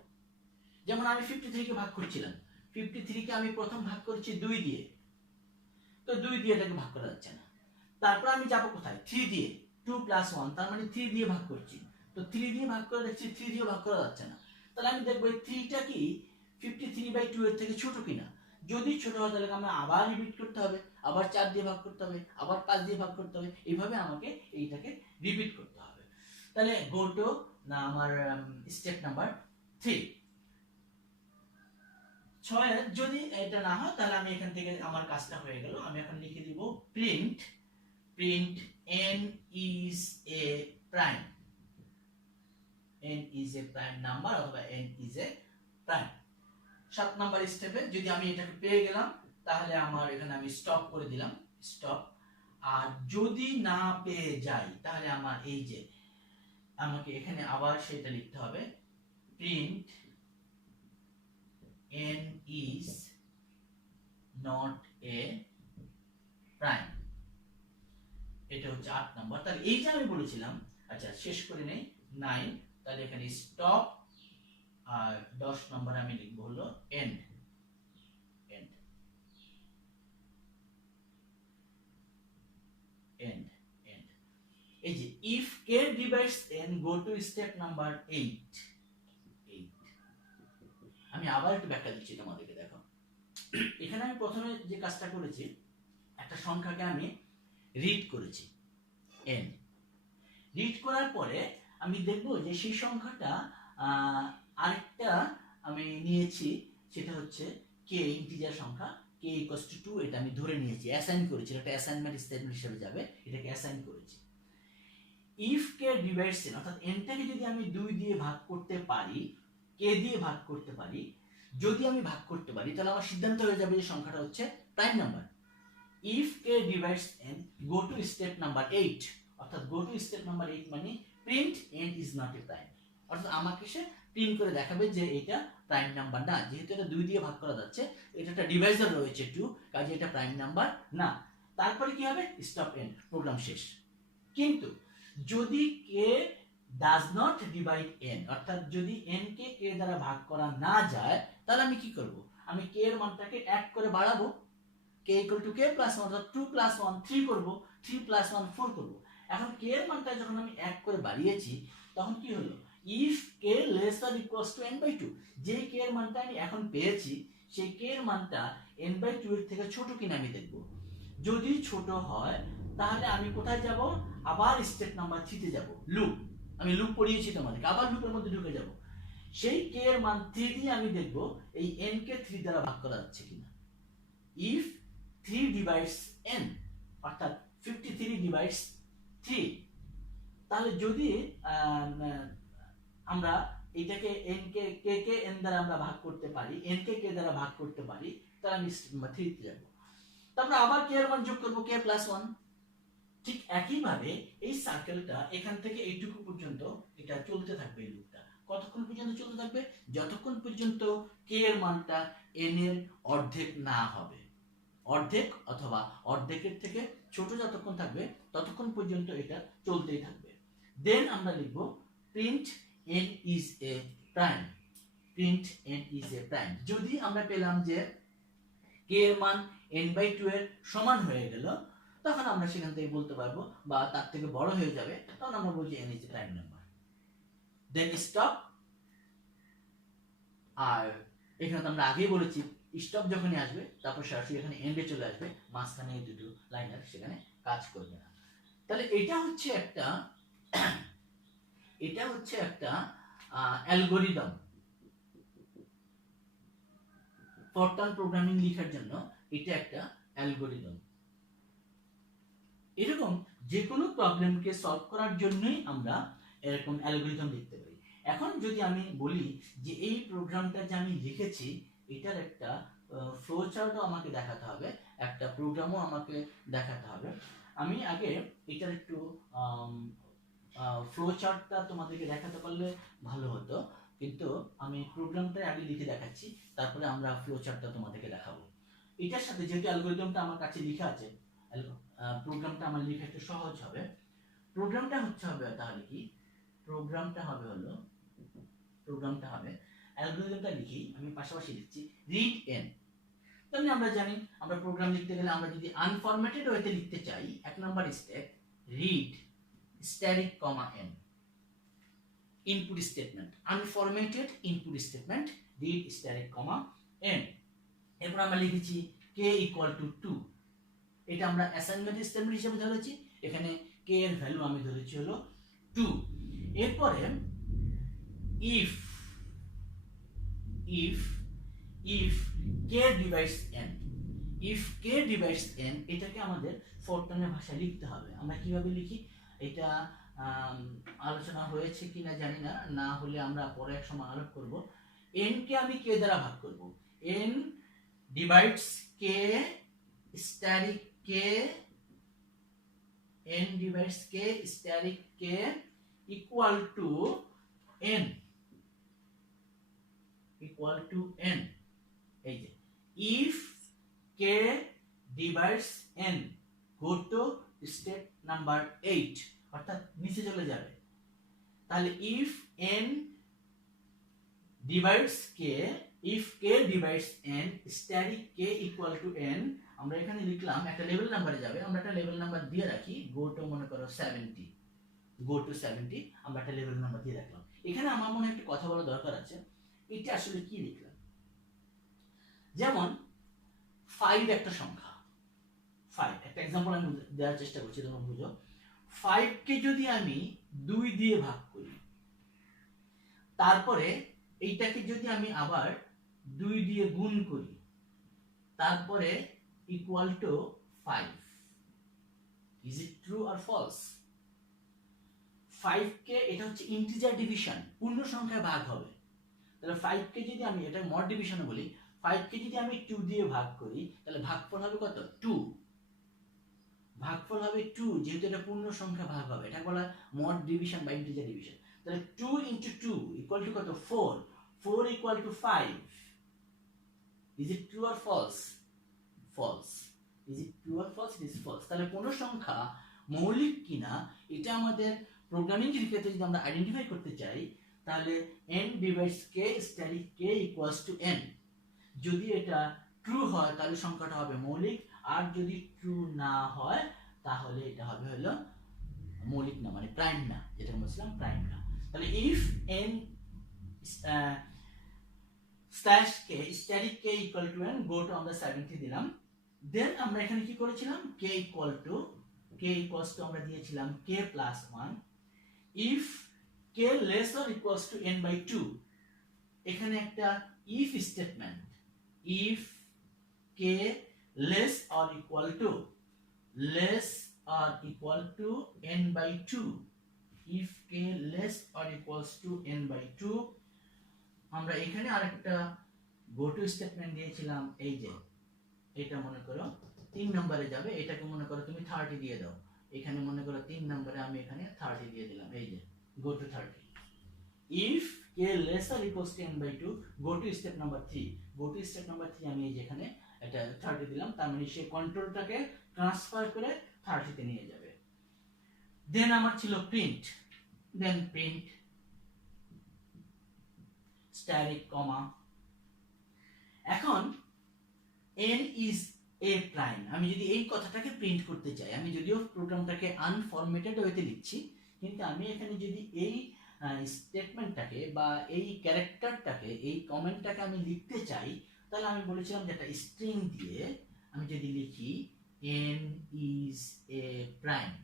যেমন আমি 53 কে ভাগ করছিলাম, 53 কে আমি প্রথম ভাগ করেছি 2 দিয়ে, তো 2 দিয়ে এটাকে ভাগ করা যাচ্ছে না। তারপর আমি যাব কোথায়, 3 দিয়ে, 2 + 1, তার মানে 3 দিয়ে ভাগ করছি, তো 3 দিয়ে ভাগ করে দেখছি 3 দিয়ে ভাগ করা যাচ্ছে না। তাহলে আমি দেখব এই 3টা কি 53/2 এর থেকে ছোট কিনা। যদি ছোট হয় তাহলে আমি আবার রিপিট করতে হবে, আবার 4 দিয়ে ভাগ করতে হবে, আবার 5 দিয়ে ভাগ করতে হবে, এইভাবে আমাকে এইটাকে রিপিট করতে হবে। তাহলে গো টু না আমার স্টেপ নাম্বার 3। 6 যদি এটা না হয় তাহলে আমি এখান থেকে আমার কাজটা হয়ে গেল, আমি এখন লিখে দিব print n is a prime, n is a prime number অথবা n is a prime। 7 number স্টেপে যদি আমি এটাকে পেয়ে গেলাম তাহলে আমার এখানে আমি স্টপ করে দিলাম, স্টপ। আর যদি না পেয়ে যাই তাহলে আমার এই যে আমাকে এখানে আবার সেটা লিখতে হবে, print n is not a prime। এটা হচ্ছে 8 নাম্বার। তাহলে এই যে আমি বলেছিলাম, আচ্ছা শেষ করে নেই 9, তাহলে এখানে স্টপ আর 10 নাম্বার আমি লিখব হলো এন্ড। এই যে if k divides n go to step number 8। আমি আবার একটু ব্যাখ্যা দিচ্ছি তোমাদেরকে, দেখো এখানে আমি প্রথমে যে কাজটা করেছি, একটা সংখ্যাকে আমি রিড করেছি n, রিড করার পরে আমি দেখব যে সেই সংখ্যাটা আরেকটা আমি নিয়েছি, সেটা হচ্ছে k ইন্টিজার সংখ্যা, k = 2, এটা আমি ধরে নিয়েছি, অ্যাসাইন করেছি, এটা অ্যাসাইনমেন্ট স্টেটমেন্ট হিসেবে যাবে, এটাকে অ্যাসাইন করেছি। ইফ k ডিভাইডস n অর্থাৎ n টাকে যদি আমি 2 দিয়ে ভাগ করতে পারি, k দিয়ে ভাগ করতে পারি, যদি আমি ভাগ করতে পারি তাহলে আমার সিদ্ধান্ত হয়ে যাবে যে সংখ্যাটা হচ্ছে prime number. If k divides n go to step number 8, অর্থাৎ গো টু স্টেপ নাম্বার 8 মানে print n is not a prime, অর্থাৎ আমাকে সে প্রিন্ট করে দেখাবে যে এটা প্রাইম নাম্বার না, যেহেতু এটা 2 দিয়ে ভাগ করা যাচ্ছে, এটা একটা ডিভাইজার রয়েছে 2, কাজে এটা প্রাইম নাম্বার না। তারপরে কি হবে, স্টপ এন্ড, প্রোগ্রাম শেষ। কিন্তু যদি k does not divide n অর্থাৎ যদি n কে k দ্বারা ভাগ করা না যায় তাহলে আমি কি করব, আমি k এর মানটাকে 1 করে বাড়াবো, k = k + 1 অর্থাৎ 2 + 1 3 করব, 3 + 1 4 করব। এখন k এর মানটা যখন আমি 1 করে বাড়িয়েছি তখন কি হলো, if k less or equals to n/2, যে k এর মানটা আমি এখন পেয়েছি সেই k এর মানটা n/2 এর থেকে ছোট কিনা আমি দেখব। যদি ছোট হয় তাহলে আমি কোথায় যাব, আবার স্টেপ নাম্বার 3 তে যাব, লুপ, আমি লুপ পড়িয়েছি তোমাদেরকে, আবার লুপের মধ্যে ঢুকে যাব, সেই k এর মান 3 দিয়ে আমি দেখব এই n কে 3 দ্বারা ভাগ করা যাচ্ছে কিনা। if 3 divides n অর্থাৎ 53 divides 3, তাহলে যদি আমরা এটাকে n কে k কে n দ্বারা আমরা ভাগ করতে পারি, n কে k দ্বারা ভাগ করতে পারি, তাহলে আমি 3 তে যাব, তারপর আবার k এর মান যোগ করব, k + 1। ঠিক একই ভাবে এই সার্কেলটা এখান থেকে এইটুকু পর্যন্ত এটা চলতে থাকবে, এই লুপটা কতক্ষণ পর্যন্ত চলতে থাকবে, যতক্ষণ পর্যন্ত k এর মানটা n এর অর্ধেক না হবে, অর্ধেক অথবা অর্ধেকের থেকে ছোট যতক্ষণ থাকবে ততক্ষণ পর্যন্ত এটা চলতেই থাকবে। দেন আমরা লিখব print n is a prime, print n is a prime। যদি আমরা পেলাম যে k এর মান n/2 এর সমান হয়ে গেল, তখন আমরা সেখান থেকে বলতে পারবো বা তার থেকে বড় হয়ে যাবে, তখন আমরা বলছি n is a prime number, then stop. আর এখানে আমরা আগেই বলেছি স্টপ যখনই আসবে তারপর সরাসরি এখানে এন্ডে চলে আসবে, মাঝখানে এই দুটো লাইন আর সেখানে কাজ করবে না। তাহলে এটা হচ্ছে একটা অ্যালগরিদম, ফরট্রান প্রোগ্রামিং লেখার জন্য এটা একটা অ্যালগরিদম। এরকম যে কোনো প্রবলেমকে সলভ করার জন্যই আমরা এরকম অ্যালগরিদম লিখতে পারি। এখন যদি আমি বলি যে এই প্রোগ্রামটা যে আমি লিখেছি এটার একটা ফ্লো চার্টও আমাকে দেখাতে হবে, একটা প্রোগ্রামও আমাকে দেখাতে হবে। আমি আগে এটার একটু ফ্লো চার্টটা তোমাদেরকে দেখাতে পারলে ভালো হতো, কিন্তু আমি প্রোগ্রামটা আগে লিখে দেখাচ্ছি, তারপরে আমরা ফ্লো চার্টটা তোমাদেরকে দেখাবো। এটার সাথে যেহেতু অ্যালগরিদমটা আমার কাছে লেখা আছে, প্রোগ্রামটা আমার লেখা একটু সহজ হবে। প্রোগ্রামটা হবে তাহলে কি, প্রোগ্রামটা হবে অ্যালগরিদমটা লিখি, আমি পাশাপাশি লিখছি রিড এন। তাহলে আমরা জানি আমরা প্রোগ্রাম লিখতে গেলে আমরা যদি আনফরম্যাটেড ওয়েতে লিখতে চাই, এক number step read static comma N, input statement, unformatted input statement read static comma N. এরপর আমরা লিখেছি কে ইকুয়াল টু 2, এটা আমরা অ্যাসাইনমেন্ট স্টেটমেন্ট হিসেবে ধরেছি, এখানে কে এর ভ্যালু আমি ধরেছি হলো 2। এরপরে if K divides N, if K divides N, এটাকে আমাদের ফরট্রানের ভাষায় লিখতে হবে। আমরা কিভাবে লিখি এটা আলোচনা হয়েছে কিনা জানি না, না হলে আমরা পরে এক সময় আলোচনা করব। এন কে আমি কে দ্বারা ভাগ করব, N divides K static K, n divides k static k equal to n, এই যে if k divides n go to step number 8, অর্থাৎ নিচে চলে যাবে। তাহলে if n divides k, if k divides n static k equal to n, আমরা এখানে লিখলাম একটা লেভেল নাম্বারে যাবে, আমরা একটা লেভেল নাম্বার দিয়ে রাখি, গো টু মনে করো 70, গো টু 70 আমরা একটা লেভেল নাম্বার দিয়ে রাখলাম। এখানে আমার মনে একটা কথা বলা দরকার আছে, এটা আসলে কি লিখলাম। যেমন 5 একটা সংখ্যা, 5 একটা एग्जांपल আমি দেওয়ার চেষ্টা করছি, তোমরা বুঝো। 5 কে যদি আমি 2 দিয়ে ভাগ করি, তারপরে এইটাকে যদি আমি আবার 2 দিয়ে গুণ করি, তারপরে equal to 5, is it true or false? 5 কে এটা হচ্ছে ইন্টিজার ডিভিশন, পূর্ণ সংখ্যায় ভাগ হবে। তাহলে 5 কে যদি আমি এটা মড ডিভিশনে বলি, 5 কে যদি আমি 2 দিয়ে ভাগ করি, তাহলে ভাগফল হবে কত? 2। ভাগফল হবে 2, যেহেতু এটা পূর্ণ সংখ্যা ভাগ হবে, এটা বলা মড ডিভিশন বা ইন্টিজার ডিভিশন। তাহলে 2 into 2 equal to কত? 4, 4 equal to 5, is it true or false? false, is it true or false? it is false। তাহলে কোন সংখ্যা মৌলিক কিনা এটা আমাদের প্রোগ্রামিং ক্ষেত্রে যদি আমরা আইডেন্টিফাই করতে চাই, তাহলে n divides k static k equals to n, যদি এটা ট্রু হয় তাহলে সংখ্যাটা হবে মৌলিক, আর যদি ট্রু না হয় তাহলে এটা হবে হলো মৌলিক না, মানে প্রাইম না, যেটা আমরা বলছিলাম প্রাইম না। তাহলে if n slash k static k equal to n, go to আমরা 70 দিলাম। দেন আমরা এখানে কি করেছিলাম, k equals to আমরা দিয়েছিলাম k plus 1, if k less or equals to n by 2, এখানে একটা if statement, if k less or equal to n by 2, if k less or equals to n by 2, আমরা এখানে আরেকটা go to statement দিয়েছিলাম, এই যে এটা মনে করো 3 নম্বরে যাবে, এটাকে মনে করো তুমি 30 দিয়ে দাও, এখানে মনে করো 3 নম্বরে আমি এখানে 30 দিয়ে দিলাম, এই যে go to 30। if k less or equals to n by 2, go to step number 3, আমি এই যে এখানে এটা 30 দিলাম, তার মানে সে কন্ট্রোলটাকে ট্রান্সফার করে 30 তে নিয়ে যাবে। দেন আমার ছিল print, then print static comma, এখন n is a prime, আমি যদি এই কথাটাকে প্রিন্ট করতে চাই, আমি যদিও প্রোগ্রামটাকে আনফরম্যাটেড ওয়েতে লিখছি, কিন্তু আমি এখানে যদি এই স্টেটমেন্টটাকে বা এই ক্যারেক্টারটাকে, এই কমেন্টটাকে আমি লিখতে চাই, তাহলে আমি বলেছিলাম যে একটা স্ট্রিং দিয়ে আমি যদি লিখি n is a prime,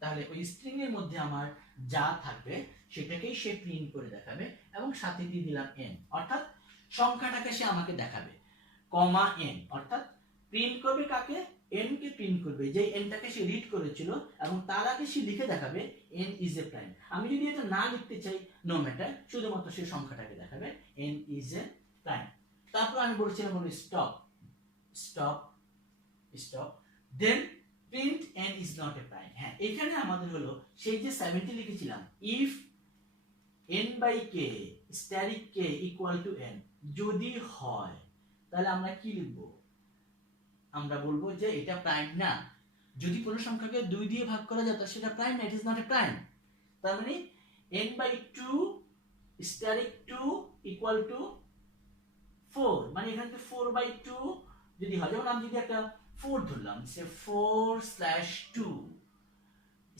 তাহলে ওই স্ট্রিং এর মধ্যে আমার যা থাকবে সেটাকেই সে প্রিন্ট করে দেখাবে, এবং সাথে দিয়ে দিলাম n, অর্থাৎ সংখ্যাটাকে সে আমাকে দেখাবে, কমা n, অর্থাৎ প্রিন্ট করবে কাকে, n কে প্রিন্ট করবে, যে nটাকে সে রিড করেছিল এবং তার আগে সে লিখে দেখাবে n ইজ এ প্রাইম। আমি যদি এটা না লিখতে চাই নো ম্যাটার, শুধুমাত্র সেই সংখ্যাটাকে দেখাবে n ইজ এ প্রাইম। তারপর আমি বলেছিলাম হলো stop stop stop, then print n is not a prime. হ্যাঁ, এখানে আমাদের হলো সেই যে 70 লিখেছিলাম, if n by k static k equal to n, যদি হয় তাহলে আমরা কি লিখব, আমরা বলবো যে এটা প্রাইম না। যদি কোনো সংখ্যাকে 2 দিয়ে ভাগ করা যায় তাহলে সেটা প্রাইম না, it is not a prime. তার মানে n by 2 static 2 equal to 4, মানে এখানে 4 বাই 2 যদি হয়, যেমন আমি যদি একটা 4 ধরলাম, সে 4/2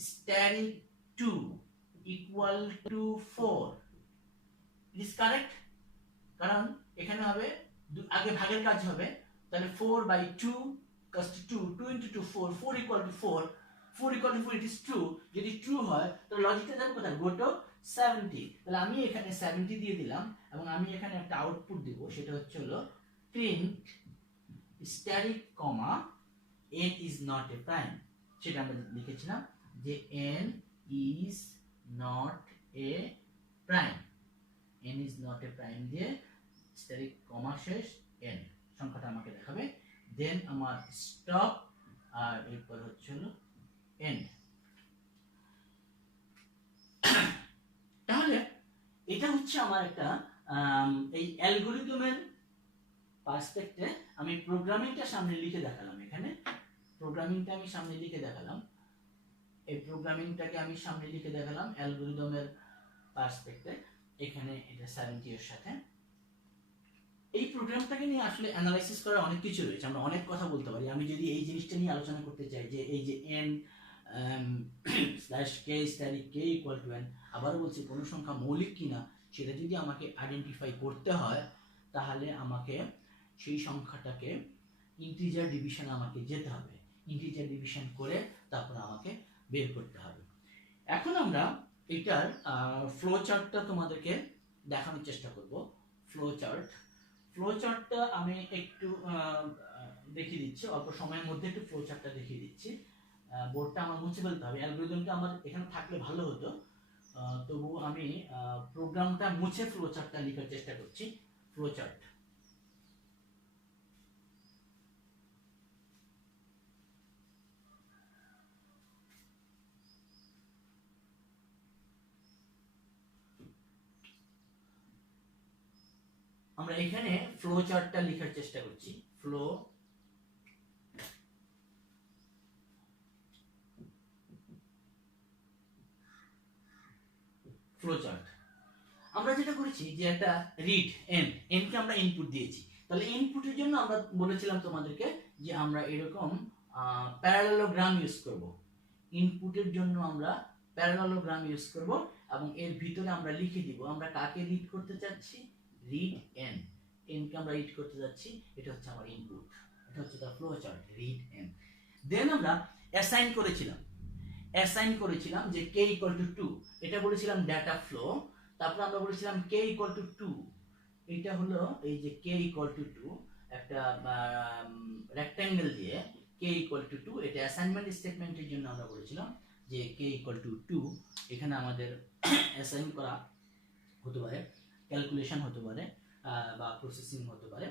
static 2 equal to 4, it is correct. কারণ এখানে হবে আগে ভাগের কাজ হবে, তাহলে 4/2 cos 2, 2 into 2 4, 4 equal to 4, 4 equal to 4, it is true। যদি ট্রু হয় তাহলে লজিকটা যাবে কোথায়, গো টু 70। তাহলে আমি এখানে 70 দিয়ে দিলাম এবং আমি এখানে একটা আউটপুট দিব, সেটা হচ্ছে হলো print static comma n is not a prime। সেটা আমরা লিখেছিলাম যে n is not a prime, n is not a prime দিয়ে স্ট্যাটিক কমা শেষ n সংখ্যাটা আমাকে দেখাবে, দেন আমার স্টপ আর এরপর হচ্ছে হলো এন্ড। তাহলে এটা হচ্ছে আমার একটা এই অ্যালগরিদমের পার্সপেক্টে আমি প্রোগ্রামিংটা সামনে লিখে দেখালাম। এখানে প্রোগ্রামিংটা আমি সামনে লিখে দেখালাম, এই প্রোগ্রামিংটাকে আমি সামনে লিখে দেখালাম অ্যালগরিদমের পার্সপেক্টে। এখানে এটা 70 এর সাথে এই প্রোগ্রামটাকে নিয়ে আসলে অ্যানালাইসিস করার অনেক কিছু রয়েছে, আমরা অনেক কথা বলতে পারি। আমি যদি এই জিনিসটা নিয়ে আলোচনা করতে চাই যে এই যে n /k static k equal to n, আবারও বলছি কোনো সংখ্যা মৌলিক কিনা সেটা যদি আমাকে আইডেন্টিফাই করতে হয় তাহলে আমাকে সেই সংখ্যাটাকে ইন্টিজার ডিভিশনে আমাকে যেতে হবে, ইন্টিজার ডিভিশন করে তারপর আমাকে বের করতে হবে। এখন আমরা এটার ফ্লো চার্টটা তোমাদেরকে দেখানোর চেষ্টা করব। ফ্লো চার্টটা আমি একটু দেখিয়ে দিচ্ছি, অল্প সময়ের মধ্যে একটু ফ্লো চার্টটা দেখিয়ে দিচ্ছি। বোর্ডটা আমার মুছে ফেলতে হবে, অ্যালগরিদমটা আমার এখানে থাকলে ভালো হতো, তবু আমি প্রোগ্রামটা মুছে ফ্লো চার্টটা লেখার চেষ্টা করছি। ফ্লো চার্ট আমরা এখানে ফ্লো চার্টটা লেখার চেষ্টা করছি। ফ্লো চার্ট আমরা যেটা করেছি যে একটা রিড n কে আমরা ইনপুট দিয়েছি, তাহলে ইনপুটের জন্য আমরা বলেছিলাম তোমাদেরকে যে আমরা এরকম প্যারালেলোগ্রাম ইউজ করব। ইনপুটের জন্য আমরা প্যারালেলোগ্রাম ইউজ করব এবং এর ভিতরে আমরা লিখে দিব আমরা কাকে রিড করতে চাচ্ছি, রিড n কে আমরা রিড করতে যাচ্ছি, এটা হচ্ছে আমার ইনপুট, এটা হচ্ছে তার ফ্লো চার্ট রিড n। দেন আমরা অ্যাসাইন করেছিলাম যে k ইকুয়াল টু 2, এটা বলেছিলাম ডাটা ফ্লো। তারপর আমরা বলেছিলাম k ইকুয়াল টু 2, এটা হলো এই যে k ইকুয়াল টু 2 একটা রেক্ট্যাঙ্গেল দিয়ে k ইকুয়াল টু 2, এটা অ্যাসাইনমেন্ট স্টেটমেন্টের জন্য আমরা বলেছিলাম যে k ইকুয়াল টু 2। এখানে আমাদের অ্যাসাইন করা হতে পারে, ক্যালকুলেশন হতে পারে বা প্রসেসিং হতে পারে,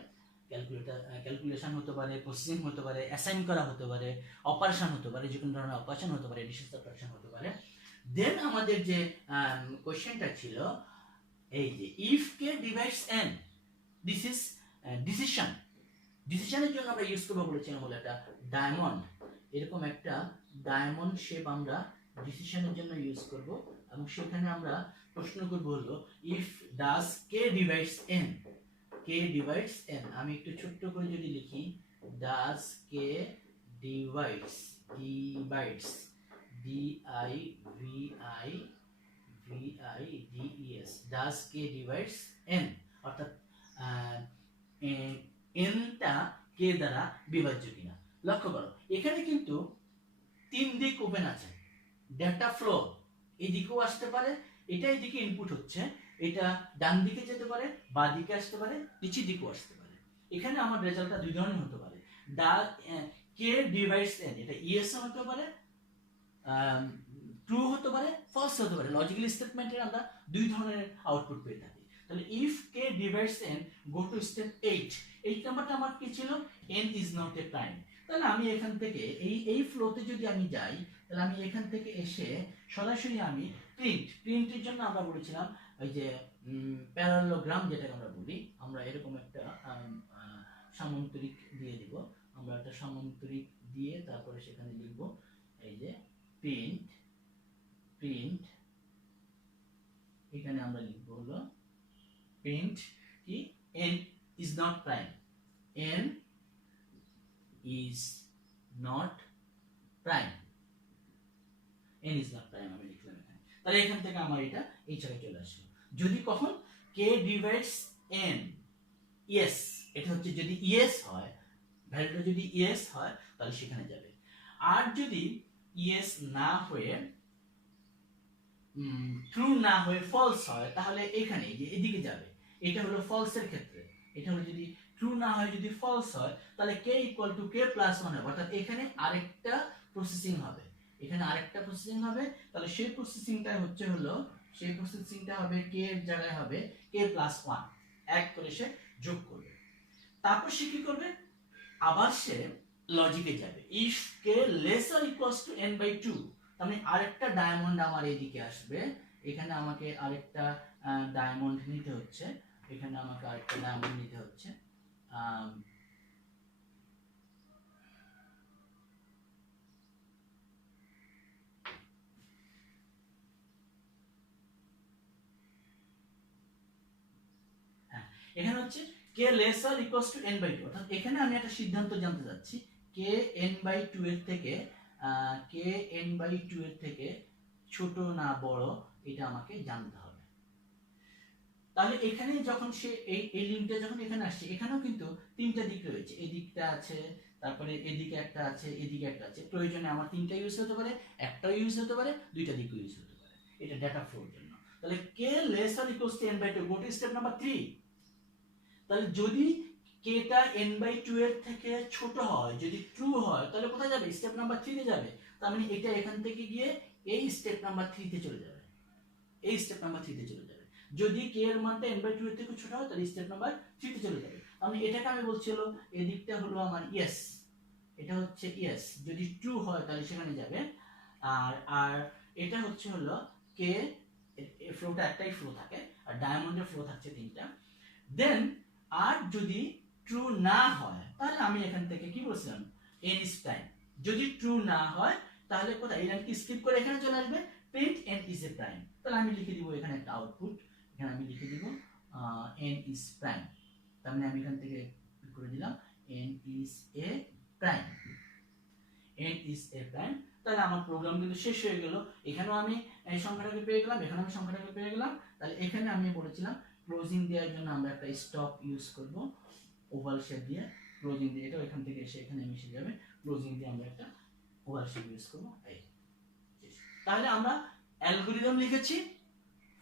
ক্যালকুলেশন হতে পারে, প্রসেসিং হতে পারে, অ্যাসাইন করা হতে পারে, অপারেশন হতে পারে, যে কোনো ধরনের অপারেশন হতে পারে, এডিশন সাবট্রাকশন হতে পারে। দেন আমাদের যে কোশ্চেনটা ছিল এই যে if K divides n, this is ডিসিশনের জন্য আমরা ইউজ করব বলেছিলাম হলো একটা ডায়মন্ড, এরকম একটা ডায়মন্ড শেপ আমরা ডিসিশনের জন্য ইউজ করব এবং সেখানে আমরা প্রশ্ন করব হলো if does K divides n, K divides n, আমি একটু ছোট্ট করে যদি লিখি does K divides DIVIDES, does K divides n, অর্থাৎ n টা k দ্বারা বিভাজ্য কিনা। লক্ষ্য করো এখানে কিন্তু 3 দিক ওপেন আছে, ডেটা ফ্লো এই দিকেও আসতে পারে, এটা এদিকে ইনপুট হচ্ছে, এটা ডান দিকে যেতে পারে, বাঁ দিকে আসতে পারে, নিচের দিকেও আসতে পারে। এখানে আমার রেজাল্টটা দুই ধরনের হতে পারে, কে ডিভাইডস এন, এটা ইয়েস হতে পারে, ট্রু হতে পারে, ফলস হতে পারে। লজিক্যাল স্টেটমেন্টের আমরা দুই ধরনের আউটপুট পেয়ে থাকি। তাহলে if K divides N, go to step 8। 8 নাম্বারটা আমার কি ছিল, N is not a prime. তাহলে আমি এখান থেকে এই ফ্লোতে যদি আমি যাই, তাহলে আমি এখান থেকে এসে সরাসরি আমি প্রিন্টের জন্য আমরা বলেছিলাম ওই যে প্যারালোগ্রাম যেটাকে আমরা বলি, আমরা এরকম একটা সামান্তরিক দিয়ে দিব। আমরা একটা সামান্তরিক দিয়ে তারপরে সেখানে লিখব এই যে প্রিন্ট, এখানে আমরা লিখব হলো প্রিন্ট কি, n is not prime, n is not prime, n is not prime আমি লিখলাম এখানে। তাহলে এখান থেকে আমার এটা এই জায়গায় চলে আসলো। যদি কখন k divides n yes, এটা হচ্ছে যদি yes হয়, ভ্যালুটা যদি yes হয় তাহলে সেখানে যাবে। আর যদি yes না হয়ে ট্রু না হয়ে ফলস হয় তাহলে এখানে যে এদিকে যাবে। এটা হলো ফলসের ক্ষেত্রে, এটা হলো যদি ট্রু না হয়, যদি ফলস হয় তাহলে k equal two k plus 1 হবে, অর্থাৎ এখানে আরেকটা প্রসেসিং হবে, এখানে আরেকটা প্রসেসিং হবে। তাহলে সেই প্রসেসিংটা হচ্ছে হলো, সেই প্রসেসিংটা হবে k এর জায়গায় হবে k প্লাস 1, এক করে সে যোগ করবে। তারপর সে কি করবে, আবার সে লজিকে যাবে, if k lesser equals to n by 2, তাহলে আরেকটা ডায়মন্ড আমার এদিকে আসবে, এখানে আমাকে আরেকটা ডায়মন্ড নিতে হচ্ছে, এখানে আমাকে আরেকটা ডায়মন্ড নিতে হচ্ছে। এখানে হচ্ছে k lesser equals to n by 2, অর্থাৎ এখানে আমি একটা সিদ্ধান্ত জানতে যাচ্ছি k n বাই 2 এর থেকে ছোট না বড়, এটা আমাকে জানতে হবে। তাহলে এখানে যখন সে এই লিঙ্কটা যখন এখানে আসছে, এখানেও কিন্তু তিনটা দিক রয়েছে, এই দিকটা আছে, তারপরে এদিকে একটা আছে, এদিকে একটা আছে। প্রয়োজনে আমার তিনটা ইউজ হতে পারে, একটাও ইউজ হতে পারে, দুইটা দিক ইউজ হতে পারে, এটা ডেটা ফ্লোর জন্য। তাহলে k lesser equals to n by 2, go to step number 3। তাহলে যদি k টা n বাই 2 এর থেকে ছোট হয়, যদি ট্রু হয়, তাহলে কোথায় যাবে, স্টেপ নাম্বার 3 তে যাবে। তার মানে এটা এখান থেকে গিয়ে এই স্টেপ নাম্বার 3 তে চলে যাবে, এই স্টেপ নাম্বার 3 তে চলে যাবে। যদি k এর মানটা n বাই 2 এর থেকে ছোট হয় তাহলে স্টেপ নাম্বার 3 তে চলে যাবে। আমি এটাকে আমি বলছি হলো এই দিকটা হলো আমার ইয়েস, এটা হচ্ছে ইয়েস, যদি ট্রু হয় তাহলে সেখানে যাবে। আর এটা হচ্ছে হলো k, ফ্লোটা একটাই ফ্লো থাকে, আর ডায়মন্ডের ফ্লো থাকছে তিনটা। দেন আর যদি ট্রু না হয় তাহলে আমি এখান থেকে কি বলছিলাম, n is prime। যদি ট্রু না হয় তাহলে কোথায়, এই লাইনটি স্কিপ করে এখানে চলে আসবে, print n is a prime। তাহলে আমি লিখে দিব এখানে একটা আউটপুট, এখানে আমি লিখে দিব n is prime। তার মানে আমি এখান থেকে করে দিলাম n is a prime, n is a prime। তাহলে আমার প্রোগ্রাম কিন্তু শেষ হয়ে গেল। এখানেও আমি এই সংখ্যাটাকে পেয়ে গেলাম, এখানে আমি সংখ্যাটাকে পেয়ে গেলাম। তাহলে এখানে আমি বলেছিলাম ক্লোজিং দেওয়ার জন্য আমরা একটা স্টপ ইউজ করব, ওভাল শেপ দিয়ে ক্লোজিং দিয়ে, এটা এখান থেকে এসে এখানে মিশে যাবে, ক্লোজিং দিয়ে আমরা একটা ওভাল শেপ ইউজ করব। এই তাহলে আমরা অ্যালগরিদম লিখেছি,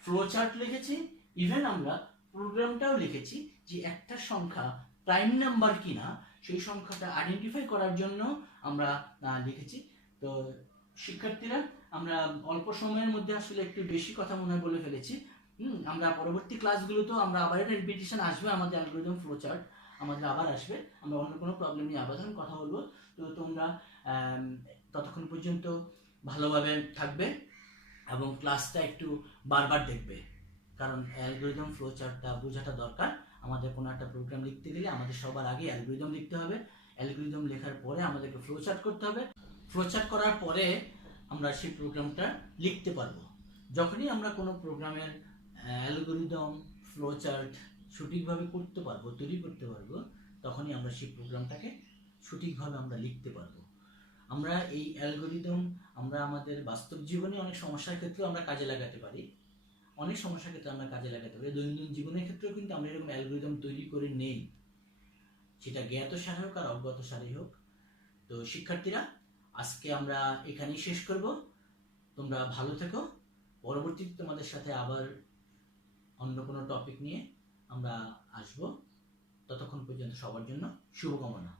ফ্লো চার্ট লিখেছি, ইভেন আমরা প্রোগ্রামটাও লিখেছি যে একটা সংখ্যা প্রাইম নাম্বার কিনা সেই সংখ্যাটা আইডেন্টিফাই করার জন্য আমরা লিখেছি। তো শিক্ষার্থীরা, আমরা অল্প সময়ের মধ্যে আসলে একটু বেশি কথা মনে হয় বলে ফেলেছি। আমরা পরবর্তী ক্লাসগুলোতেও আমরা আবার একটা রিপিটিশন আসবে, আমাদের অ্যালগরিদম ফ্লো চার্ট আমাদের আবার আসবে, আমরা অন্য কোনো প্রবলেম নিয়ে আবার যখন কথা বলবো। তো তোমরা ততক্ষণ পর্যন্ত ভালোভাবে থাকবে এবং ক্লাসটা একটু বারবার দেখবে, কারণ অ্যালগরিদম ফ্লো চার্টটা বোঝাটা দরকার। আমাদের কোনো একটা প্রোগ্রাম লিখতে গেলে আমাদের সবার আগে অ্যালগরিদম লিখতে হবে, অ্যালগরিদম লেখার পরে আমাদেরকে ফ্লো চার্ট করতে হবে, ফ্লো চার্ট করার পরে আমরা সেই প্রোগ্রামটা লিখতে পারবো। যখনই আমরা কোনো প্রোগ্রামের অ্যালগরিদম ফ্লো চার্ট সঠিকভাবে করতে পারবো, তৈরি করতে পারবো, তখনই আমরা সেই প্রোগ্রামটাকে সঠিকভাবে আমরা লিখতে পারবো। আমরা এই অ্যালগরিদম আমরা আমাদের বাস্তব জীবনে অনেক সমস্যার ক্ষেত্রেও আমরা কাজে লাগাতে পারি, অনেক সমস্যার ক্ষেত্রে আমরা কাজে লাগাতে পারি। দৈনন্দিন জীবনের ক্ষেত্রেও কিন্তু আমরা এরকম অ্যালগরিদম তৈরি করে নেই, সেটা জ্ঞাত সারে হোক আর অজ্ঞাত সারে হোক। তো শিক্ষার্থীরা, আজকে আমরা এখানেই শেষ করব। তোমরা ভালো থেকো, পরবর্তীতে তোমাদের সাথে আবার অন্য কোনো টপিক নিয়ে আমরা আসব। ততক্ষণ পর্যন্ত সবার জন্য শুভকামনা।